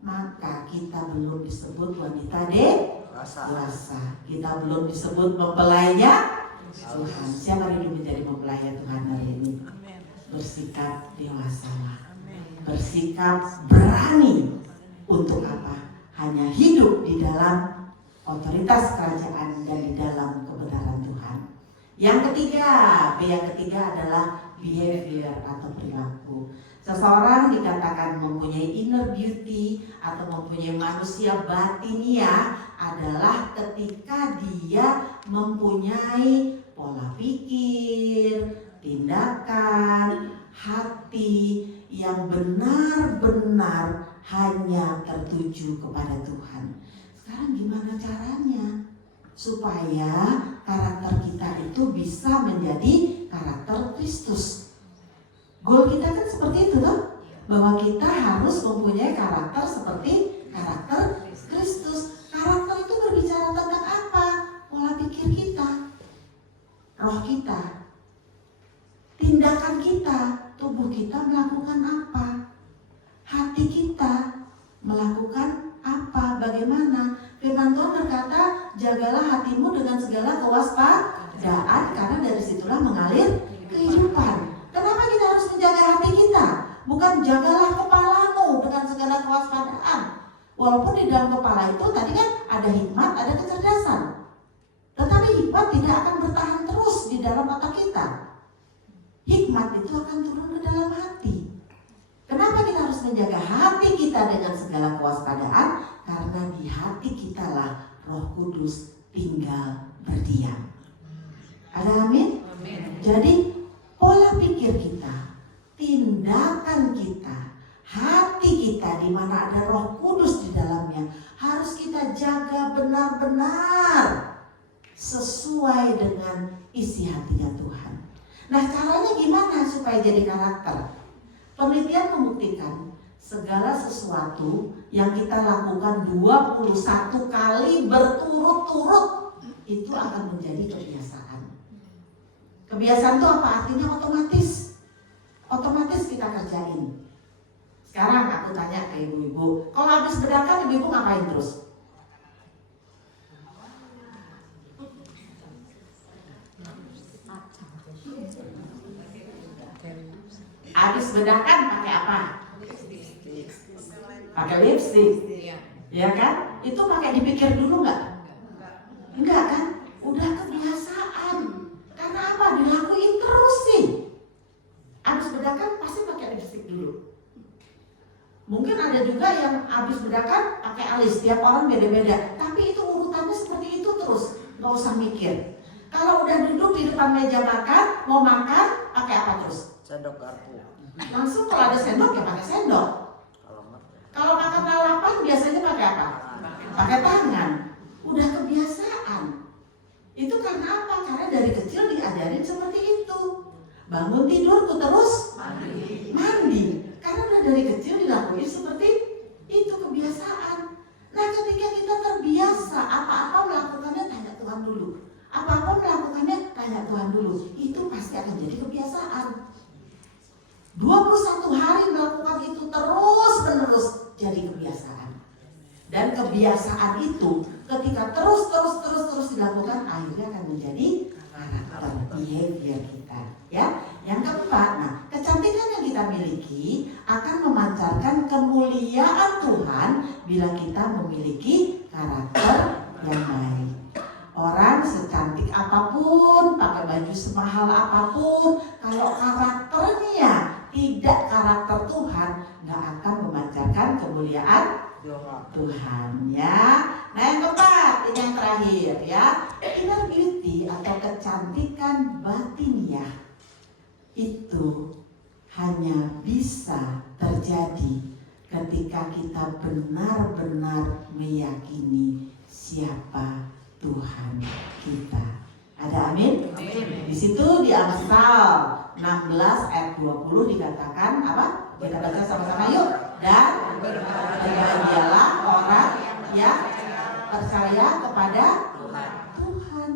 maka kita belum disebut wanita dewasa. Kita belum disebut mempelainya Tuhan. Siapa rindu menjadi mempelai Tuhan hari ini? Bersikap dewasa, bersikap berani. Untuk apa? Hanya hidup di dalam otoritas kerajaan dan di dalam kebenaran Tuhan. Yang ketiga, B yang ketiga adalah behavior atau perilaku. Seseorang dikatakan mempunyai inner beauty atau mempunyai manusia batinia adalah ketika dia mempunyai pola pikir, tindakan, hati yang benar-benar hanya tertuju kepada Tuhan. Sekarang gimana caranya supaya karakter kita itu bisa menjadi karakter Kristus? Goal kita kan seperti itu loh, bahwa kita harus mempunyai karakter seperti karakter Kristus. Karakter itu berbicara tentang apa? Pola pikir kita, roh kita, tindakan kita, tubuh kita melakukan apa, hati kita melakukan apa, bagaimana. Firman Tuhan berkata, jagalah hatimu dengan segala kewaspadaan, karena dari situlah mengalir kehidupan. Kenapa kita harus menjaga hati kita? Bukan jagalah kepalamu dengan segala kewaspadaan. Walaupun di dalam kepala itu tadi kan ada hikmat, ada kecerdasan. Tetapi hikmat tidak akan bertahan terus di dalam otak kita. Hikmat itu akan turun ke dalam hati. Kenapa kita harus menjaga hati kita dengan segala kewaspadaan? Karena di hati kita lah Roh Kudus tinggal berdiam. Ada amin? Jadi pola pikir kita, tindakan kita, hati kita di mana ada Roh Kudus di dalamnya harus kita jaga benar-benar sesuai dengan isi hatinya Tuhan. Nah, caranya gimana supaya jadi karakter? Penelitian membuktikan segala sesuatu yang kita lakukan 21 kali berturut-turut itu akan menjadi kebiasaan. Kebiasaan itu apa? Artinya otomatis. Otomatis kita kerjain. Sekarang aku tanya ke ibu-ibu, kalau habis bedakan ibu-ibu ngapain terus? Habis bedakan pakai apa? Pakai lipstik. Ya kan? Itu pakai dipikir dulu nggak? Enggak kan? Udah kebiasaan. Karena apa? Dilakuin terus sih. Habis bedakan pasti pakai lipstik dulu. Mungkin ada juga yang habis bedakan pakai alis. Tiap orang beda-beda. Tapi itu urutannya seperti itu terus. Nggak usah mikir. Kalau udah duduk di depan meja makan, mau makan, pakai apa terus? Sendok garpu. Langsung kalau ada sendok ya pakai sendok. Kalau makan lalapan biasanya pakai apa? Pakai tangan. Udah kebiasaan. Itu karena apa? Karena dari kecil diajarin seperti itu. Bangun tidur tuh terus mandi. Karena udah dari kecil dilakuin seperti itu, kebiasaan. Nah, ketika kita terbiasa apa-apa melakukannya tanya Tuhan dulu. Apa-apa melakukannya tanya Tuhan dulu. Itu pasti akan jadi kebiasaan. 21 hari melakukan itu terus-menerus jadi kebiasaan. Dan kebiasaan itu ketika terus dilakukan akhirnya akan menjadi karakter, behavior kita. Ya, yang keempat, nah kecantikan yang kita miliki akan memancarkan kemuliaan Tuhan bila kita memiliki karakter yang baik. Orang secantik apapun, pakai baju semahal apapun, kalau karakternya tidak karakter Tuhan, nggak akan memancarkan kemuliaan Tuhan. Ya. Nah yang keempat, ini yang terakhir ya, inner beauty atau kecantikan batiniah itu hanya bisa terjadi ketika kita benar-benar meyakini siapa Tuhan kita. Ada amin? Amin. Di situ di Amsal 16 ayat 20 dikatakan apa? Kita baca sama-sama yuk. Dan berbahagialah orang yang percaya kepada Tuhan.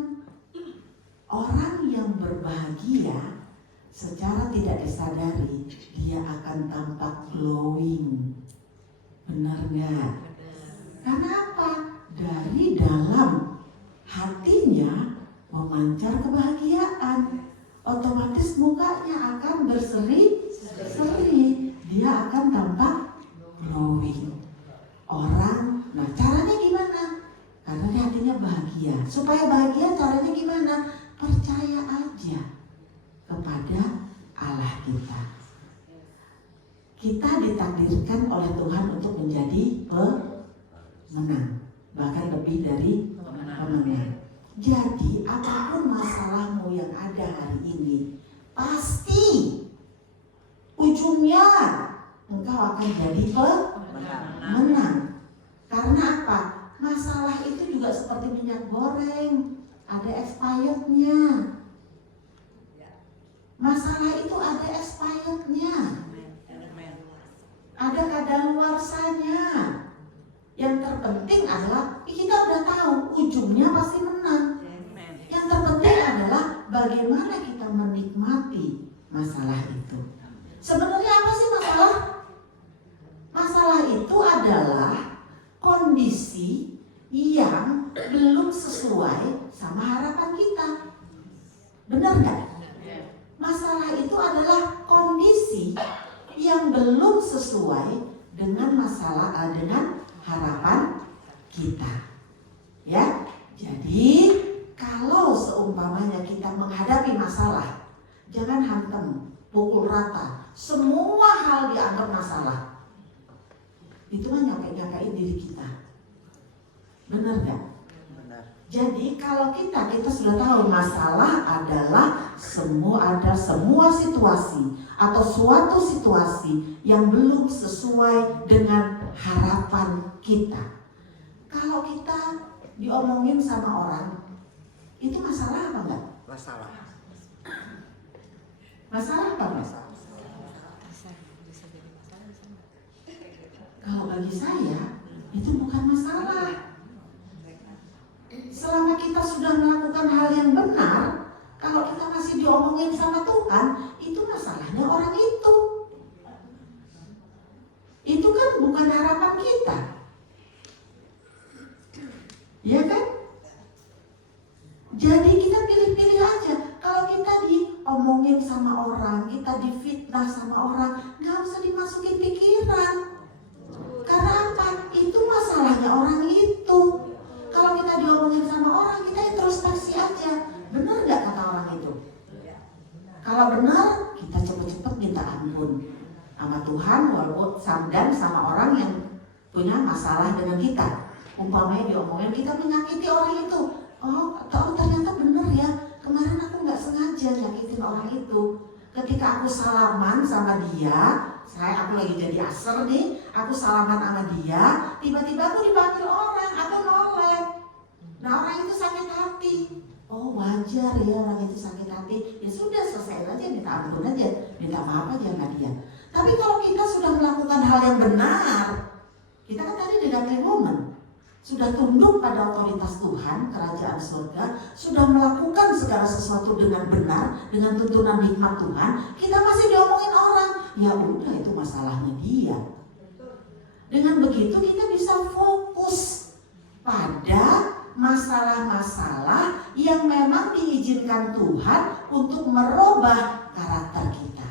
Orang yang berbahagia secara tidak disadari dia akan tampak glowing. Benar nggak? Karena apa? Dari dalam hatinya memancar kebahagiaan, otomatis mukanya akan berseri-seri, dia akan tampak glowing. Orang, nah caranya gimana? Karena di hatinya bahagia. Supaya bahagia caranya gimana? Percaya aja kepada Allah kita. Kita ditakdirkan oleh Tuhan untuk menjadi pemenang, bahkan lebih dari pemenang. Jadi apapun masalahmu yang ada hari ini, pasti ujungnya engkau akan jadi pemenang. Karena apa? Masalah itu juga seperti minyak goreng, ada expirednya. Masalah itu ada expirednya, ada kadaluarsanya. Yang terpenting adalah kita udah tahu ujungnya pasti menang. Yang terpenting adalah bagaimana kita menikmati masalah itu. Sebenarnya apa sih masalah? Masalah itu adalah kondisi yang belum sesuai sama harapan kita. Benar nggak? Masalah itu adalah kondisi yang belum sesuai dengan dengan harapan kita. Ya. Jadi kalau seumpamanya kita menghadapi masalah, jangan hantam, pukul rata, semua hal dianggap masalah. Itu mah nyampe-nyampein diri kita. Benar gak? Benar. Jadi kalau kita sudah tahu masalah adalah semua situasi atau suatu situasi yang belum sesuai dengan harapan kita. Kalau kita diomongin sama orang, itu masalah apa enggak? Masalah. Masalah apa enggak? Kalau bagi saya itu bukan masalah. Selama kita sudah melakukan hal yang benar, kalau kita masih diomongin sama Tuhan, itu masalahnya orang itu. Itu kan bukan harapan kita. Ya kan? Jadi kita pilih-pilih aja. Kalau kita diomongin sama orang, kita difitnah sama orang, gak usah dimasukin pikiran. Karena apa? Itu masalahnya orang itu. Kalau kita diomongin sama orang, kita introspeksi aja. Benar gak kata orang itu? Kalau benar, kita cepet-cepet minta ampun sama Tuhan, walaupun samdan sama orang yang punya masalah dengan kita. Umpamanya diomongin, kita menyakiti orang itu. Oh ternyata benar ya, kemarin aku gak sengaja nyakitin orang itu. Ketika aku salaman sama dia, aku lagi jadi aser nih, aku salaman sama dia, tiba-tiba aku dipanggil orang, aku noleh. Nah orang itu sakit hati. Oh wajar ya orang itu sakit hati. Ya sudah, selesai aja, minta ampun aja, minta maaf aja sama dia. Tapi kalau kita sudah melakukan hal yang benar, kita kan tadi di Godly Woman sudah tunduk pada otoritas Tuhan, kerajaan surga, sudah melakukan segala sesuatu dengan benar, dengan tuntunan hikmat Tuhan, kita masih diomongin orang, ya udah itu masalahnya dia. Dengan begitu kita bisa fokus pada masalah-masalah yang memang diizinkan Tuhan untuk merubah karakter kita.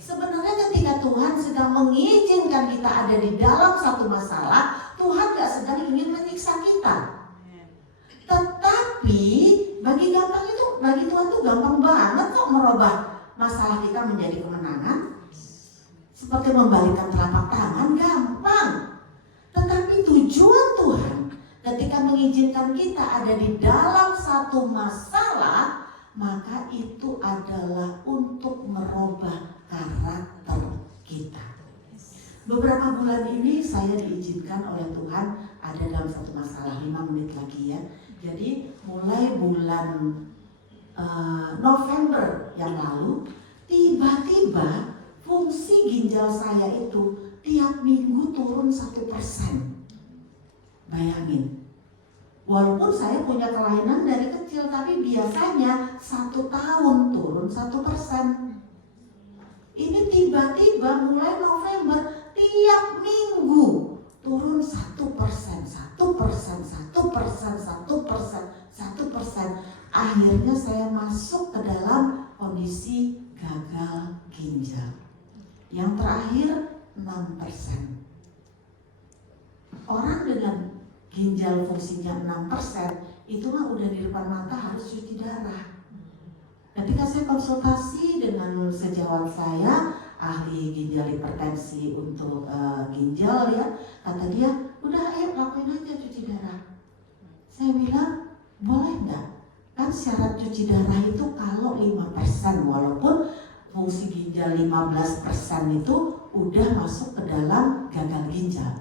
Sebenarnya ketika Tuhan sedang mengizinkan kita ada di dalam satu masalah, Tuhan gak sedang ingin menyiksa kita. Tetapi bagi Tuhan tuh gampang banget kok merubah masalah kita menjadi kemenangan. Seperti membalikkan telapak tangan, gampang. Tetapi tujuan Tuhan ketika mengizinkan kita ada di dalam satu masalah, maka itu adalah untuk merubah karakter kita. Beberapa bulan ini saya diizinkan oleh Tuhan ada dalam satu masalah, 5 menit lagi ya. Jadi mulai bulan November yang lalu, tiba-tiba fungsi ginjal saya itu tiap minggu turun 1%. Bayangin. Walaupun saya punya kelainan dari kecil, tapi biasanya 1 tahun turun 1%. Ini tiba-tiba mulai November tiap minggu turun 1%, 1%. Akhirnya saya masuk ke dalam kondisi gagal ginjal. Yang terakhir 6%. Orang dengan ginjal fungsinya 6% itu mah udah di depan mata harus cuci darah. Ketika saya konsultasi dengan sejawat saya, ahli ginjal hipertensi untuk ginjal ya, kata dia, udah ayo lakuin aja cuci darah. Saya bilang, boleh enggak? Kan syarat cuci darah itu kalau 5%, walaupun fungsi ginjal 15% itu udah masuk ke dalam gagal ginjal.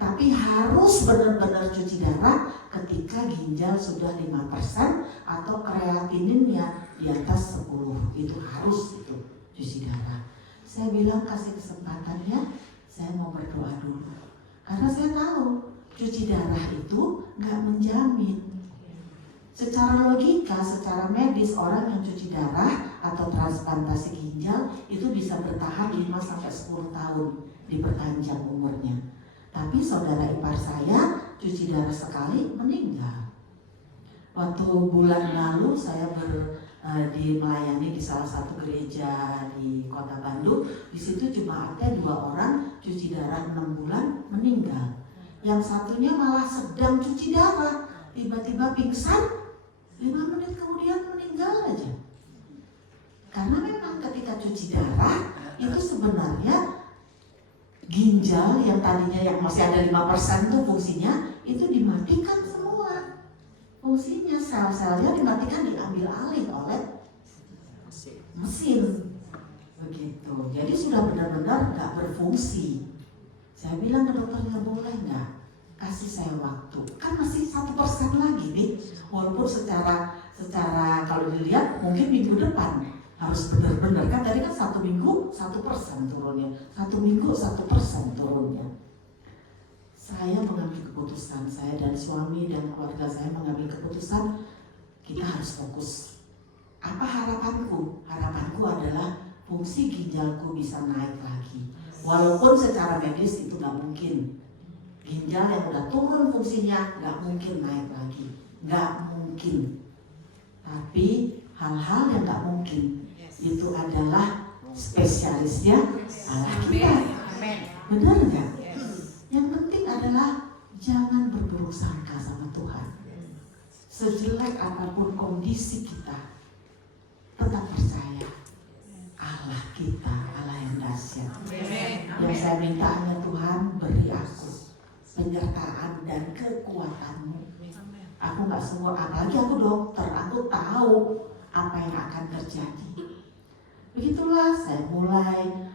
Tapi harus benar-benar cuci darah ketika ginjal sudah 5% atau kreatininnya di atas 10. Itu harus itu cuci darah. Saya bilang kasih kesempatannya, saya mau berdoa dulu. Karena saya tahu cuci darah itu gak menjamin. Secara logika, secara medis, orang yang cuci darah atau transplantasi ginjal itu bisa bertahan 5-10 tahun, diperpanjang umurnya. Tapi saudara ipar saya cuci darah sekali meninggal. Waktu bulan lalu saya melayani di salah satu gereja di kota Bandung. Di situ cuma ada 2 orang cuci darah 6 bulan meninggal. Yang satunya malah sedang cuci darah, tiba-tiba pingsan, 5 menit kemudian meninggal aja. Karena memang ketika cuci darah itu sebenarnya ginjal yang tadinya yang masih ada 5% tuh fungsinya itu dimatikan semua. Fungsinya sel-selnya dimatikan, diambil alih oleh mesin. Begitu. Jadi sudah benar-benar gak berfungsi. Saya bilang ke dokternya, boleh gak kasih saya waktu? Kan masih 1% lagi nih. Walaupun secara kalau dilihat mungkin minggu depan harus benar-benar, kan tadi kan 1 minggu 1% turunnya, 1 minggu 1% turunnya. Saya mengambil keputusan, saya dan suami dan keluarga saya mengambil keputusan kita harus fokus. Apa harapanku? Harapanku adalah fungsi ginjalku bisa naik lagi. Walaupun secara medis itu gak mungkin. Ginjal yang udah turun fungsinya gak mungkin naik lagi, gak mungkin. Tapi hal-hal yang gak mungkin itu adalah spesialisnya Allah kita. Benar gak? Yang penting adalah jangan berburuk sangka sama Tuhan. Sejelek apapun kondisi kita, tetap percaya Allah kita, Allah yang dahsyat. Yang saya minta hanya Tuhan, beri aku penyertaan dan kekuatan-Mu. Aku gak semua, apalagi aku dokter, aku tahu apa yang akan terjadi. Begitulah saya mulai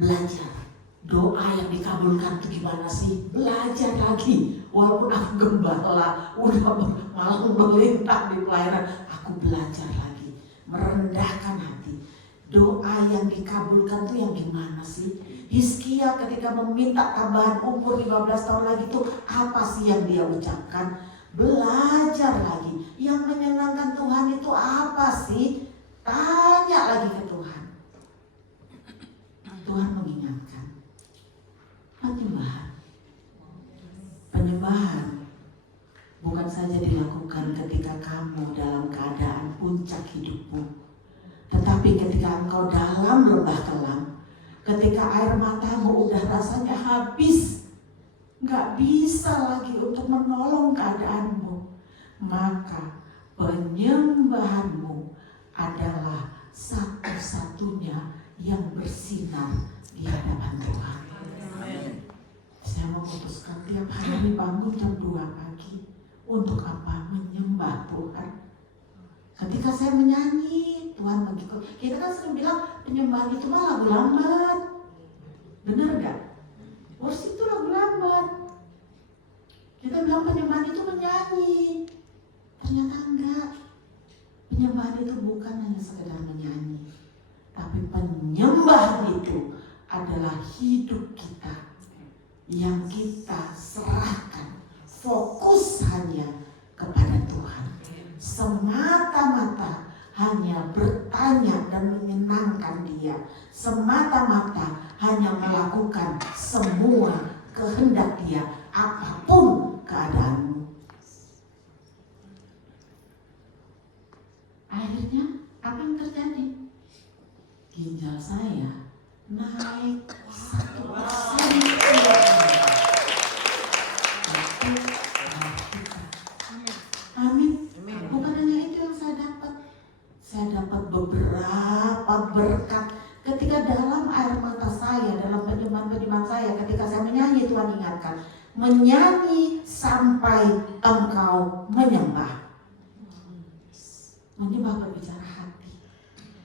belajar. Doa yang dikabulkan itu gimana sih? Belajar lagi. Walaupun aku gembala, udah malah melintang di pelayanan, aku belajar lagi. Merendahkan hati. Doa yang dikabulkan itu yang gimana sih? Hizkia ketika meminta tambahan umur 15 tahun lagi itu apa sih yang dia ucapkan? Belajar lagi. Yang menyenangkan Tuhan itu apa sih? Tanya lagi ke Tuhan. Tuhan mengingatkan. Penyembahan. saja dilakukan ketika kamu dalam keadaan puncak hidupmu. Tetapi ketika engkau dalam lembah kelam, ketika air matamu udah rasanya habis, gak bisa lagi untuk menolong keadaanmu, maka penyembahanmu adalah satu-satunya yang bersinar di hadapan Tuhan. Saya memutuskan tiap hari bangun jam 2 pagi. Untuk apa? Menyembah Tuhan. Ketika saya menyanyi, Tuhan begitu. Kita kan sering bilang penyembahan itu mah lagu lambat. Benar gak? Worship itu lagu lambat. Kita bilang penyembahan itu menyanyi. Ternyata enggak. Penyembahan itu bukan hanya sekedar menyanyi, tapi penyembahan itu adalah hidup kita yang kita serahkan fokus hanya kepada Tuhan, semata-mata hanya bertanya dan menyenangkan Dia, semata-mata hanya melakukan semua kehendak Dia apapun keadaanmu. Akhirnya apa yang terjadi? Ginjal saya naik 1%. Amin. Bukan hanya itu yang saya dapat. Saya dapat beberapa berkat ketika dalam air mata saya, dalam penyembahan saya, ketika saya menyanyi, Tuhan ingatkan, menyanyi sampai engkau menyembah. Menyembah berbicara hati,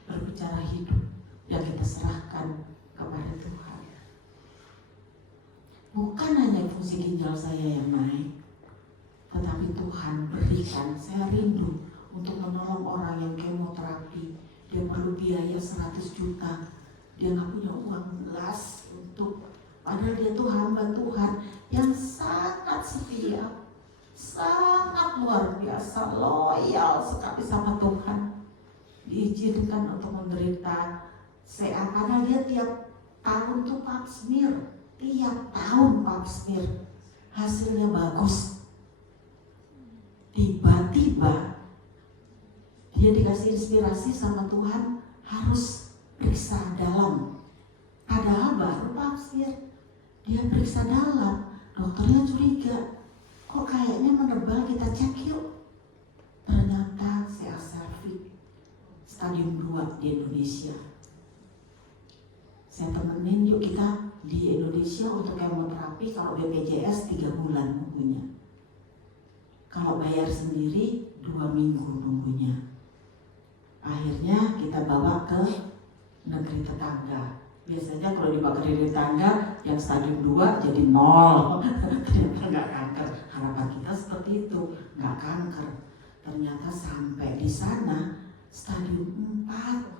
berbicara hidup yang kita serahkan kepada Tuhan. Bukan hanya fungsi ginjal saya yang naik, tetapi Tuhan berikan, saya rindu untuk menolong orang yang kemoterapi. Dia perlu biaya 100 juta, dia gak punya uang belas untuk, padahal dia tuh hamba Tuhan yang sangat setia, sangat luar biasa, loyal sekali sama Tuhan. Diizinkan untuk menderita CA karena dia tiap tahun tuh pap smear, tiap tahun pap smear, hasilnya bagus. Tiba-tiba dia dikasih inspirasi sama Tuhan harus periksa dalam. Padahal baru pap smear, dia periksa dalam. Dokternya curiga, kok kayaknya menebal, kita cek yuk. Ternyata CA cervix stadium 2 di Indonesia. Saya temenin yuk kita di Indonesia untuk kemoterapi. Kalau BPJS 3 bulan nunggunya. Kalau bayar sendiri 2 minggu nunggunya. Akhirnya kita bawa ke negeri tetangga. Biasanya kalau dibawa ke negeri tetangga yang stadium 2 jadi 0. Ternyata nggak kanker. Harapan kita seperti itu, nggak kanker. Ternyata sampai di sana stadium 4.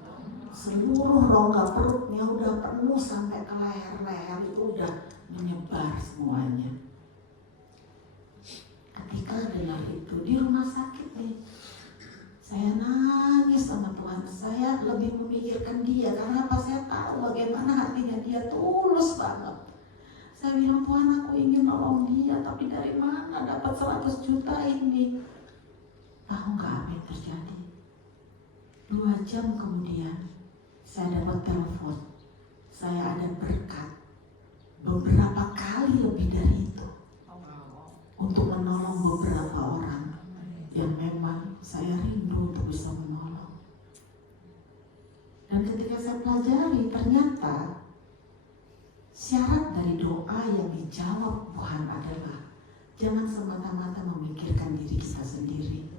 Seluruh rongga perutnya udah penuh sampai ke leher-leher, itu udah menyebar semuanya. Ketika dengar itu di rumah sakit nih, saya nangis sama Tuhan. Saya lebih memikirkan dia karena apa? Saya tahu bagaimana hatinya dia, tulus banget. Saya bilang, Tuhan, aku ingin nolong dia, tapi dari mana dapat 100 juta ini? Tahu nggak apa yang terjadi? 2 jam kemudian saya dapat telepon, saya ada berkat beberapa kali lebih dari itu untuk menolong beberapa orang yang memang saya rindu untuk bisa menolong. Dan ketika saya pelajari, ternyata syarat dari doa yang dijawab Tuhan adalah jangan semata-mata memikirkan diri kita sendiri,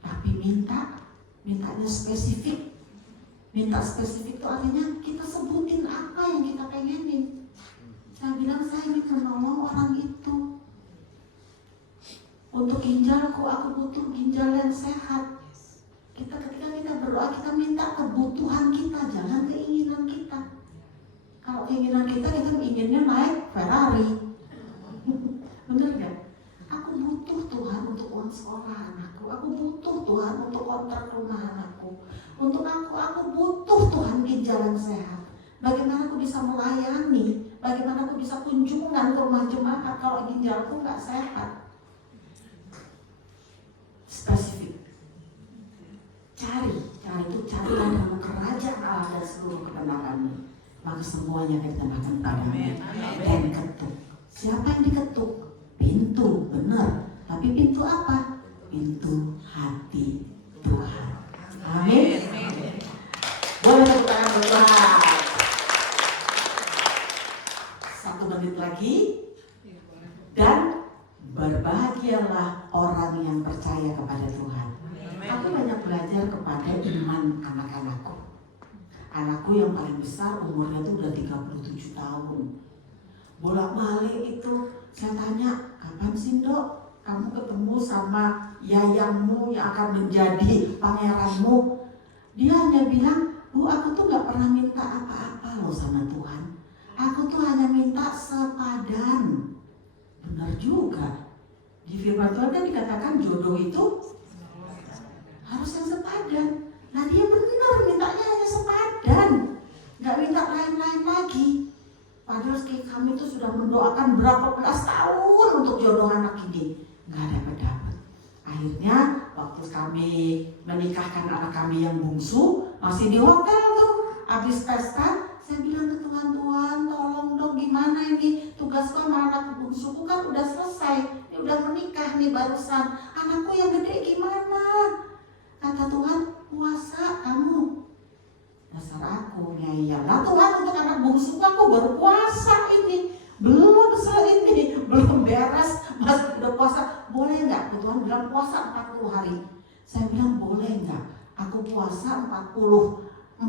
tapi mintanya spesifik. Minta spesifik itu artinya kita sebutin apa yang kita pengenin. Saya bilang, saya ingin menolong orang itu. Untuk ginjalku, aku butuh ginjal yang sehat. Ketika kita berdoa, kita minta kebutuhan kita, jangan keinginan kita. Kalau keinginan kita inginnya naik Ferrari. Bener gak? Aku butuh Tuhan untuk uang sekolah anakku. Aku butuh Tuhan untuk kontrak rumah anakku. Untuk aku butuh Tuhan ginjal yang sehat. Bagaimana aku bisa melayani? Bagaimana aku bisa kunjungan ke rumah jemaat kalau ginjalku nggak sehat? carilah dalam kerajaan Allah dan seluruh kebenarannya, maka semuanya akan ditambahkan padamu. Dan ketuk. Siapa yang diketuk? Pintu, benar. Tapi pintu apa? Pintu hati Tuhan. Amin. Boleh tepuk tangan Tuhan. 1 menit lagi. Dan berbahagialah orang yang percaya kepada Tuhan. Aku banyak belajar kepada iman anak-anakku. Anakku yang paling besar umurnya itu udah 37 tahun. Bolak-balik itu saya tanya, kapan sih Dok kamu ketemu sama yayangmu yang akan menjadi pangeranmu? Dia hanya bilang, Bu, aku tuh gak pernah minta apa-apa loh sama Tuhan. Aku tuh hanya minta sepadan. Benar juga. Di firman Tuhan kan dikatakan jodoh itu harus yang sepadan. Nah dia benar mintanya hanya sepadan, gak minta lain-lain lagi. Padahal kami itu sudah mendoakan berapa belas tahun untuk jodoh anak ini, gak dapat. Akhirnya waktu kami menikahkan anak kami yang bungsu, masih di hotel tuh, habis pesta, saya bilang ke Tuhan, tolong dong gimana ini tugasku sama anak bungsuku kan udah selesai, ini udah menikah nih barusan, anakku yang gede gimana? Kata Tuhan, puasa kamu. Dasar aku ngeyel. Nah Tuhan, untuk anak bungsu aku baru puasa ini, belum besar ini, belum beres, masih udah puasa. Boleh nggak? Tuhan bilang puasa 40 hari. Saya bilang boleh nggak? Aku puasa 40,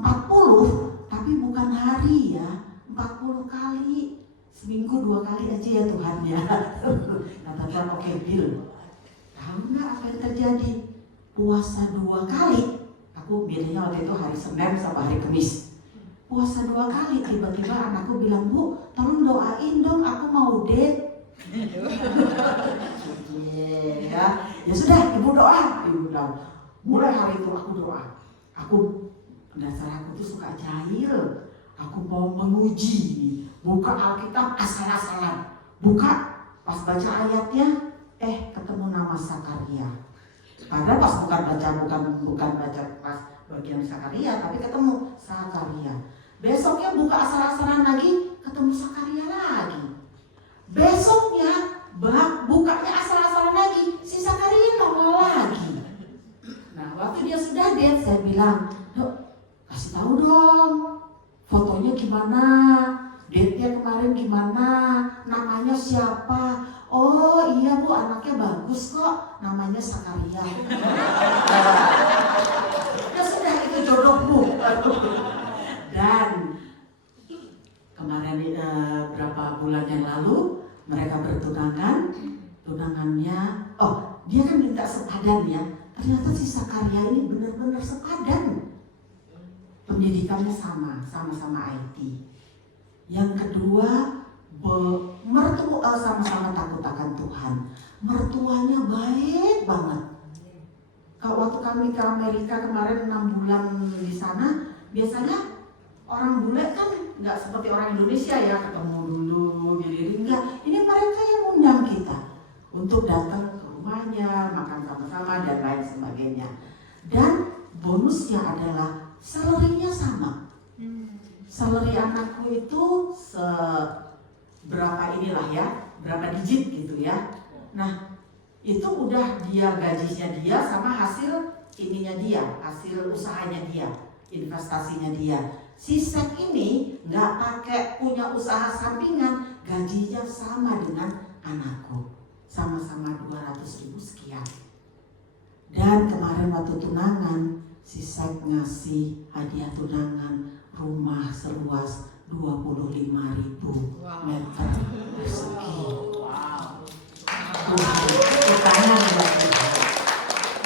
tapi bukan hari ya, 40 kali. Seminggu 2 kali aja ya Tuhan ya. Kata Tuhan, oke deal. Tahu nggak apa yang terjadi? Puasa 2 kali. Aku bedanya waktu itu hari Senin sama hari Kamis. Puasa 2 kali, tiba-tiba anakku bilang, Bu, tolong doain dong, aku mau date. Ya sudah, ibu doa. Mulai hari itu aku doa. Dasar aku tuh suka jahil. Aku mau menguji nih. Buka Alkitab asal-asalan. Buka, pas baca ayatnya, ketemu nama Sakaria. Padahal pas bukan baca pas bagian Sakaria, tapi ketemu Sakaria. Besoknya buka asal-asalan lagi, ketemu Sakaria lagi. Besoknya bukanya asal-asalan lagi, si Sakaria nongol lagi. Nah, waktu dia sudah date, saya bilang, Dok, kasih tahu dong, fotonya gimana, date-nya kemarin gimana, namanya siapa? Oh iya Bu, anaknya bagus kok, namanya Sakaria. Ya sudah, itu jodohmu. Dan kemarin berapa bulan yang lalu mereka bertunangan. Tunangannya, dia kan minta sepadan ya. Ternyata si Sakaria ini benar-benar sepadan. Pendidikannya sama-sama IT. Yang kedua, mertua sama-sama takut akan Tuhan. Mertuanya baik banget. Kalau waktu kami ke Amerika kemarin 6 bulan di sana, biasanya orang bule kan nggak seperti orang Indonesia ya, ketemu dulu, gini enggak. Ini mereka yang undang kita untuk datang ke rumahnya, makan sama-sama dan lain sebagainya. Dan bonusnya adalah salary-nya sama. Salary anakku itu berapa digit gitu ya. Nah, itu udah gajinya dia sama hasil hasil usahanya dia, investasinya dia. Si Sek ini nggak pakai punya usaha sampingan, gajinya sama dengan anakku, sama-sama 200.000 sekian. Dan kemarin waktu tunangan, si Sek ngasih hadiah tunangan rumah seluas 25.000 meter persegi.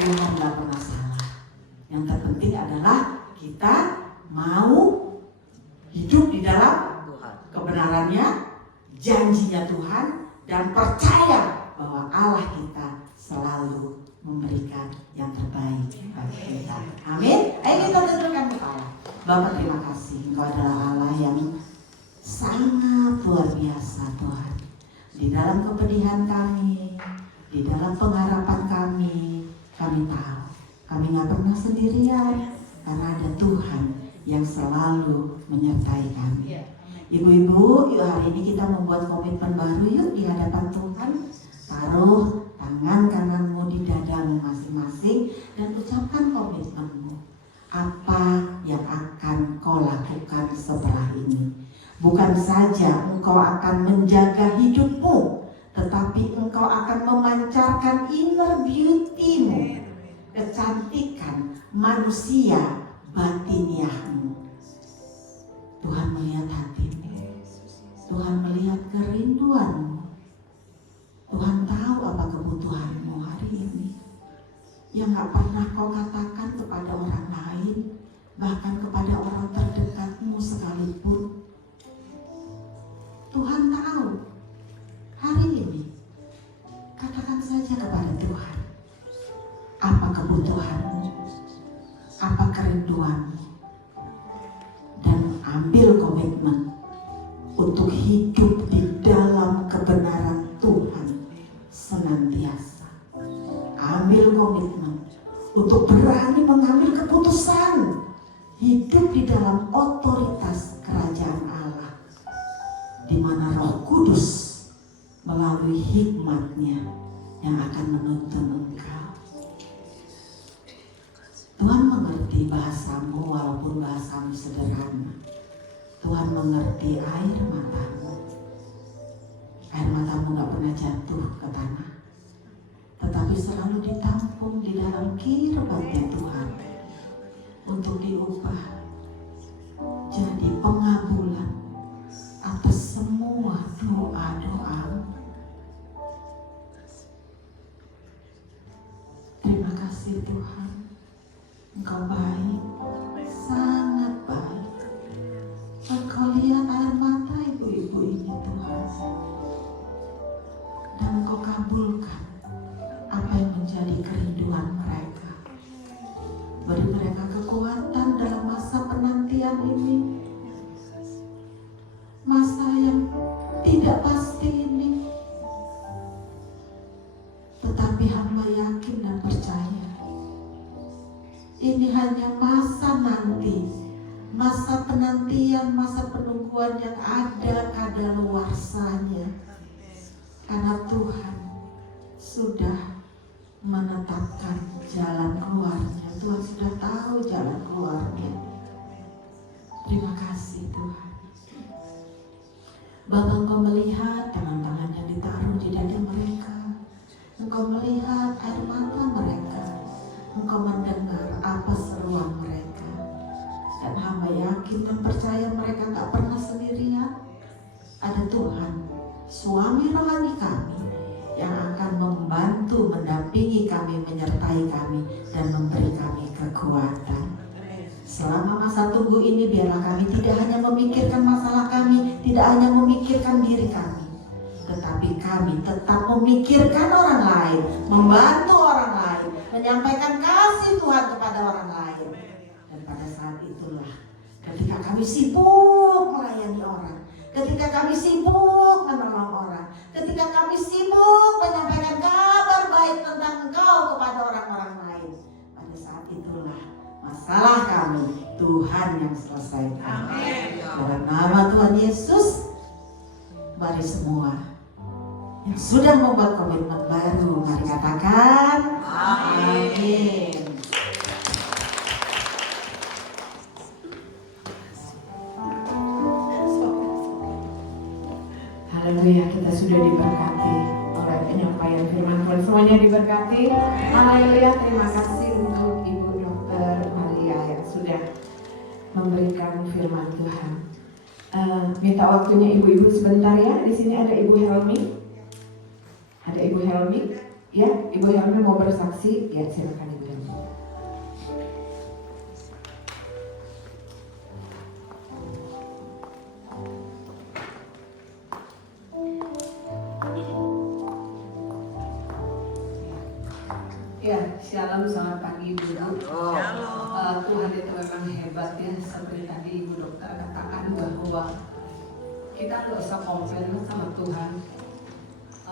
Tuhan gak pernah salah. Yang terpenting adalah kita mau hidup di dalam kebenarannya, janjinya Tuhan, dan percaya bahwa Allah kita selalu memberikan yang terbaik bagi kita. Amin. Ayo kita tundukkan kepala. Bapak, terima kasih, Engkau adalah Allah yang sangat luar biasa Tuhan. Di dalam kepedihan kami, di dalam pengharapan kami tahu Kami nggak pernah sendirian karena ada Tuhan yang selalu menyertai kami. Ibu-ibu, yuk hari ini kita membuat komitmen baru yuk di hadapan Tuhan. Taruh tangan kananmu di dadamu masing-masing dan ucapkan komitmenmu. Apa yang akan kau lakukan setelah ini? Bukan saja engkau akan menjaga hidupmu, tetapi engkau akan memancarkan inner beauty-mu, kecantikan manusia batiniahmu. Tuhan melihat hatimu, Tuhan melihat kerinduanmu. Tuhan tahu apa kebutuhanmu hari ini, yang gak pernah kau katakan kepada orang lain, bahkan kepada orang terdekatmu sekalipun. Tuhan tahu. Hari ini katakan saja kepada Tuhan, apa kebutuhanmu, apa kerinduanmu, dan ambil komitmen untuk hidup di dalam kebenaran Tuhan senantiasa. Ambil komitmen untuk berani mengambil keputusan hidup di dalam otoritas kerajaan Allah, di mana Roh Kudus melalui hikmat-Nya yang akan menuntun engkau. Tuhan mengerti bahasamu walaupun bahasamu sederhana. Tuhan mengerti air matamu. Air matamu gak pernah jatuh ke tanah, tetapi selalu ditampung di dalam kirbatnya Tuhan untuk diubah jadi pengabulan atas semua doa-doamu. Terima kasih Tuhan, Engkau baik, sangat baik. Engkau lihat air mata ibu-ibu ini Tuhan, dan Engkau kabulkan apa yang menjadi kerinduan mereka. Beri mereka kekuatan dalam masa penantian ini, masa yang tidak pasti ini. Tetapi hamba yakin dan percaya ini hanya masa nanti, masa penantian, masa penungguan yang ada kadaluarsanya, karena Tuhan sudah menetapkan jalan keluarnya. Tuhan sudah tahu jalan keluarnya. Terima kasih Tuhan. Bapa, Engkau melihat tangan-tangan yang ditaruh di dada mereka. Engkau melihat air mata mereka. Engkau mendengar apa seruan mereka. Dan hamba yakin dan percaya mereka tak pernah sendirian. Ada Tuhan, suami rohani kami, yang akan membantu, mendampingi kami, menyertai kami, dan memberi kami kekuatan. Selama masa tunggu ini, biarlah kami tidak hanya memikirkan masalah kami, tidak hanya memikirkan diri kami, tetapi kami tetap memikirkan orang lain, membantu orang lain, menyampaikan kasih Tuhan kepada orang lain. Dan pada saat itulah, ketika kami sibuk melayani orang, ketika kami sibuk menolong orang, ketika kami sibuk menyampaikan kabar baik tentang Engkau kepada orang-orang lain, pada saat itulah masalah kami Tuhan yang selesaikan. Dalam nama Tuhan Yesus, mari semua yang sudah membuat komitmen baru, mari katakan amin. Haleluya, kita sudah diberkati oleh penyampaian firman Tuhan. Semuanya diberkati. Haleluya, terima kasih untuk Ibu Dr. Maria yang sudah memberikan firman Tuhan. Minta waktunya ibu-ibu sebentar ya. Di sini ada Ibu Helmi. Ada Ibu Helmi. Ya, Ibu Helmi mau bersaksi. Ya, silakan Ibu Helmi. Ya, shalom, selamat pagi Ibu Dok. Tuhan itu memang hebat ya, seperti tadi Ibu Dokter katakan bahwa kita nggak usah komplain sama Tuhan.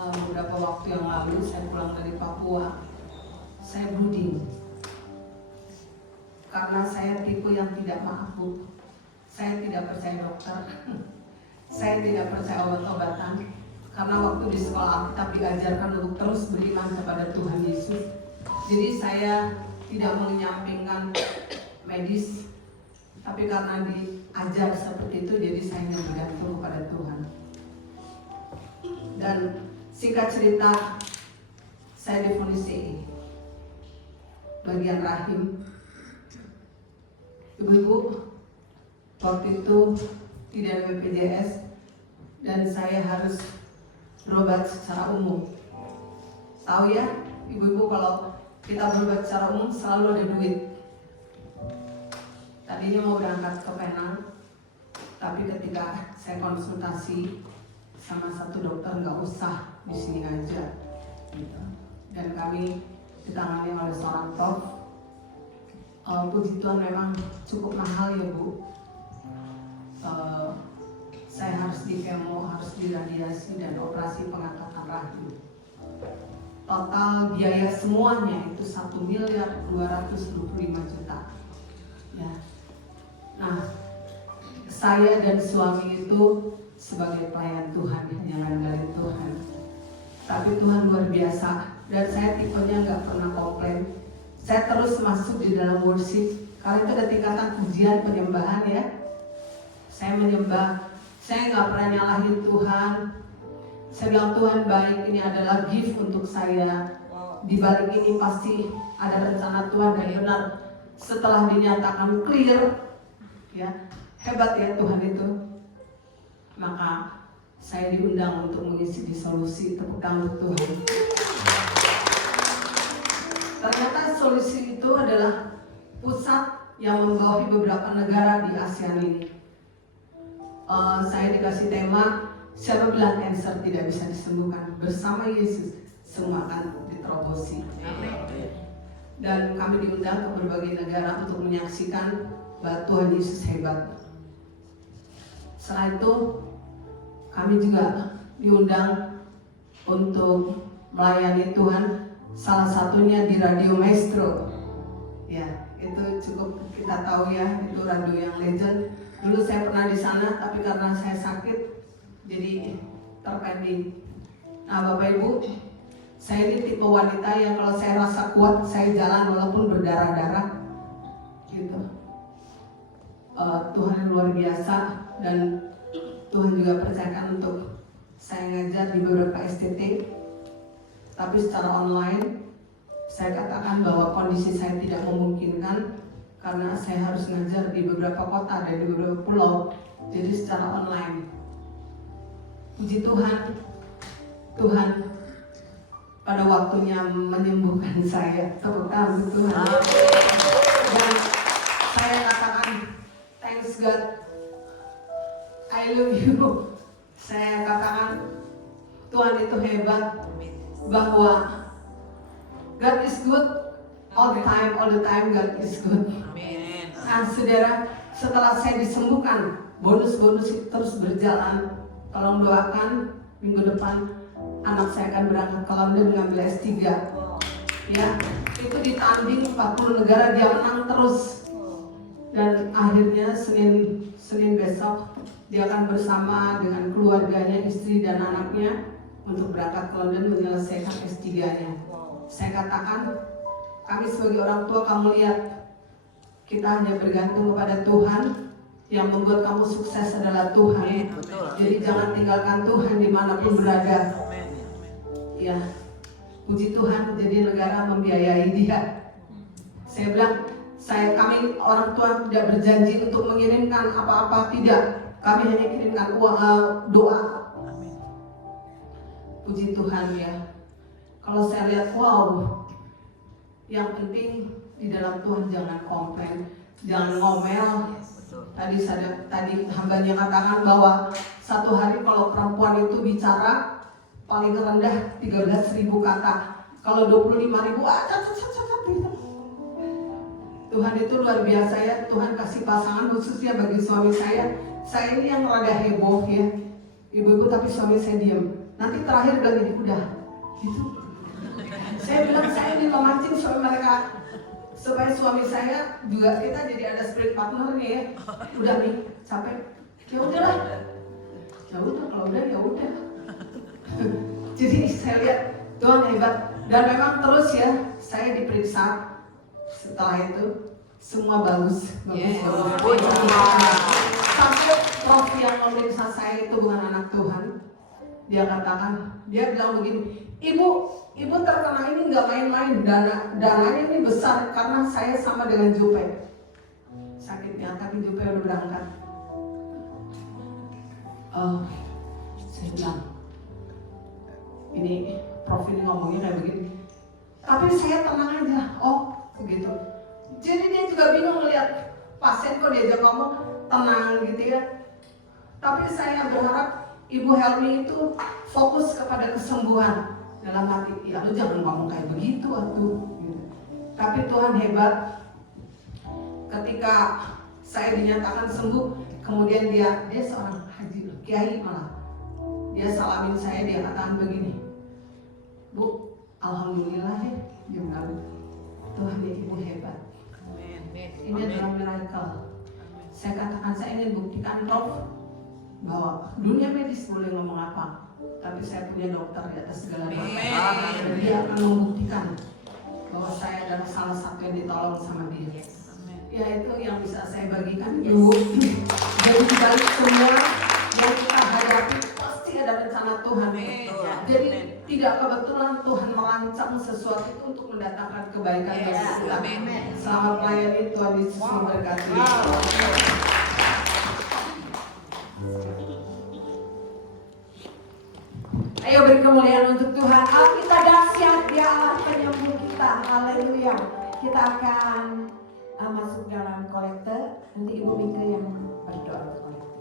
Beberapa waktu yang lalu saya pulang dari Papua, saya brooding. karena saya tipe yang tidak maaf Bu. Saya tidak percaya dokter. Saya tidak percaya obat-obatan. Karena waktu di sekolah Alkitab diajarkan untuk terus beriman kepada Tuhan Yesus. Jadi saya tidak menyampingkan medis, tapi karena diajar seperti itu, jadi saya hanya bergantung kepada Tuhan. Dan singkat cerita, saya divonis CE bagian rahim. Ibu-ibu, waktu itu tidak ada BPJS dan saya harus berobat secara umum. Tahu ya, ibu-ibu, kalau kita berobat secara umum selalu ada duit. Tadinya mau berangkat ke Penang, tapi ketika saya konsultasi sama satu dokter, nggak usah, di sini aja. Gitu. Dan kami ditangani oleh seorang prof. Puji Tuhan, memang cukup mahal ya Bu. Saya harus di kemo, harus diradiasi dan operasi pengangkatan rahim. Total biaya semuanya itu 1.225.000.000. Ya. Nah, saya dan suami itu sebagai pelayan Tuhan, hanya dari Tuhan. Tapi Tuhan luar biasa, dan saya tipenya nggak pernah komplain. Saya terus masuk di dalam worship, karena itu ada tingkatan pujian penyembahan ya. Saya menyembah, saya nggak pernah nyalahin Tuhan. Saya bilang Tuhan baik, ini adalah gift untuk saya. Di balik ini pasti ada rencana Tuhan dan benar. Setelah dinyatakan clear, ya hebat ya Tuhan itu. Maka saya diundang untuk mengisi di solusi. Tepuk tangan untuk Tuhan. Ternyata solusi itu adalah pusat yang membawahi beberapa negara di ASEAN ini. Saya dikasih tema, cerebral cancer tidak bisa disembuhkan, bersama Yesus semua akan diterobosi. Dan kami diundang ke berbagai negara untuk menyaksikan bahwa Tuhan Yesus hebat. Setelah itu kami juga diundang untuk melayani Tuhan, salah satunya di Radio Maestro. Ya, itu cukup kita tahu ya, itu radio yang legend. Dulu saya pernah di sana, tapi karena saya sakit, jadi terpending. Nah Bapak Ibu, saya ini tipe wanita yang kalau saya rasa kuat, saya jalan walaupun berdarah-darah, gitu. Tuhan luar biasa, dan Tuhan juga percayakan untuk saya ngajar di beberapa STT. Tapi secara online, saya katakan bahwa kondisi saya tidak memungkinkan karena saya harus ngajar di beberapa kota dan di beberapa pulau. Jadi secara online. Puji Tuhan, Tuhan pada waktunya menyembuhkan saya. Tepuk tangan untuk Tuhan. Dan saya katakan, thanks God, I love you. Saya katakan, Tuhan itu hebat, bahwa God is good all the time God is good. Nah saudara, setelah saya disembuhkan, bonus-bonus itu terus berjalan. Tolong doakan, minggu depan anak saya akan berangkat ke London mengambil S3. Ya, itu ditanding 40 negara, dia menang terus. Dan akhirnya Senin besok dia akan bersama dengan keluarganya, istri dan anaknya untuk berangkat ke London menyelesaikan S3-nya. Saya katakan, kami sebagai orang tua, kamu lihat, kita hanya bergantung kepada Tuhan. Yang membuat kamu sukses adalah Tuhan. Jadi jangan tinggalkan Tuhan dimanapun berada. Ya, puji Tuhan, jadi negara membiayai dia. Saya bilang, kami orang tua tidak berjanji untuk mengirimkan apa-apa, tidak. Kami hanya kirimkan doa. Puji Tuhan ya. Kalau saya lihat, wow, yang penting di dalam Tuhan jangan komplain, jangan ngomel. Tadi hambanya katakan bahwa satu hari kalau perempuan itu bicara paling rendah 13.000 kata. Kalau 25.000, gitu. Tuhan itu luar biasa ya. Tuhan kasih pasangan khususnya bagi suami saya. Saya ini yang rada heboh ya, ibu-ibu, tapi suami saya diam. Nanti terakhir bilang gini, udah gitu. Saya bilang saya ini memancing suami mereka. supaya suami saya juga kita jadi ada spirit partnernya ya. Udah nih capek, ya udahlah, ya udah kalau udah ya udah. Jadi saya lihat Tuhan hebat dan memang terus ya saya diperiksa setelah itu semua bagus. Sampai prof yang memeriksa saya itu bukan anak Tuhan. Dia katakan, dia bilang begini, ibu terkena ini nggak main-main, dananya ini besar karena saya sama dengan Jupe. Sakitnya tapi Jupe udah berangkat. Saya bilang, ini prof ini ngomongnya kayak begini. Tapi saya tenang aja, begitu. Jadi dia juga bingung melihat pasien kok diajak ngomong tenang gitu ya. Tapi saya berharap Ibu Helmi itu fokus kepada kesembuhan dalam hati. Ya lu jangan ngomong kayak begitu gitu. Tapi Tuhan hebat. Ketika saya dinyatakan sembuh, kemudian dia seorang haji kiai malah. Dia salamin saya, dia katakan begini, Bu, alhamdulillah ya, dia bilang, Tuhan ya Ibu hebat. Ini adalah miracle. Saya katakan saya ingin buktikan Prof bahwa dunia medis boleh ngomong apa, tapi saya punya dokter di atas segala dokter. Dan dia akan membuktikan bahwa saya adalah salah satu yang ditolong sama dia. Ya itu yang bisa saya bagikan Ibu. Jadi dibalik semua yang kita hadapi pasti ada rencana Tuhan. Jadi tidak kebetulan Tuhan merancang sesuatu itu untuk mendatangkan kebaikan bagi kita. Selamat melayani, Tuhan Yesus memberkati. Ayo beri kemuliaan untuk Tuhan. Allah kita dahsyat, Dia Allah penyembuh kita. Haleluya. Kita akan masuk dalam kolektor. Nanti Ibu Mika yang berdoa untuk kolektor.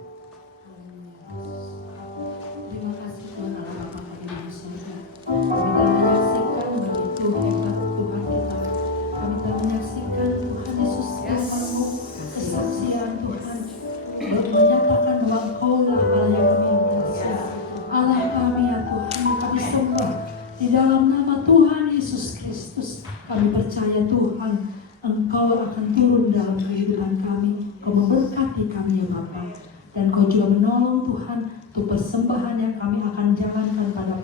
Terima kasih Tuhan Allah Bapa yang di surga. Kami telah menyaksikan begitu hebat Tuhan kita. Kami telah menyaksikan Tuhan Yesus Kristus kesaksian Tuhan dan menyatakan bahwa Engkaulah Allah yang kami dahsyat. Allah kami ya Tuhan, kami sembah di dalam nama Tuhan Yesus Kristus. Kami percaya Tuhan, Engkau akan turun dalam kehidupan kami. Kau memberkati kami ya Bapa. Dan Kau juga menolong Tuhan untuk persembahan yang kami akan jalankan pada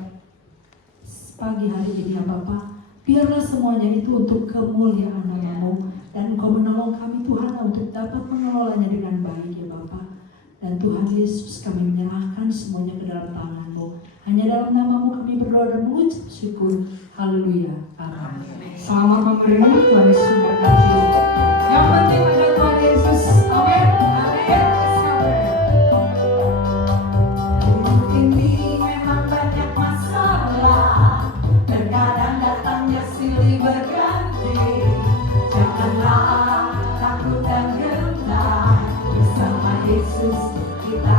pagi hari ini ya Bapa. Biarlah semuanya itu untuk kemuliaan nama-Mu. Dan Engkau menolong kami Tuhan untuk dapat mengelolanya dengan baik ya Bapa. Dan Tuhan Yesus kami menyerahkan semuanya ke dalam tangan-Mu. Hanya dalam nama-Mu kami berdoa dan mengucap syukur. Haleluya. Amin. Selamat memberi Tuhan Yesus memberkati. Yang penting ada Tuhan Yesus. Amin. Ini memang banyak masalah, terkadang datangnya silih berganti. Janganlah takut dan gentar, bersama Yesus kita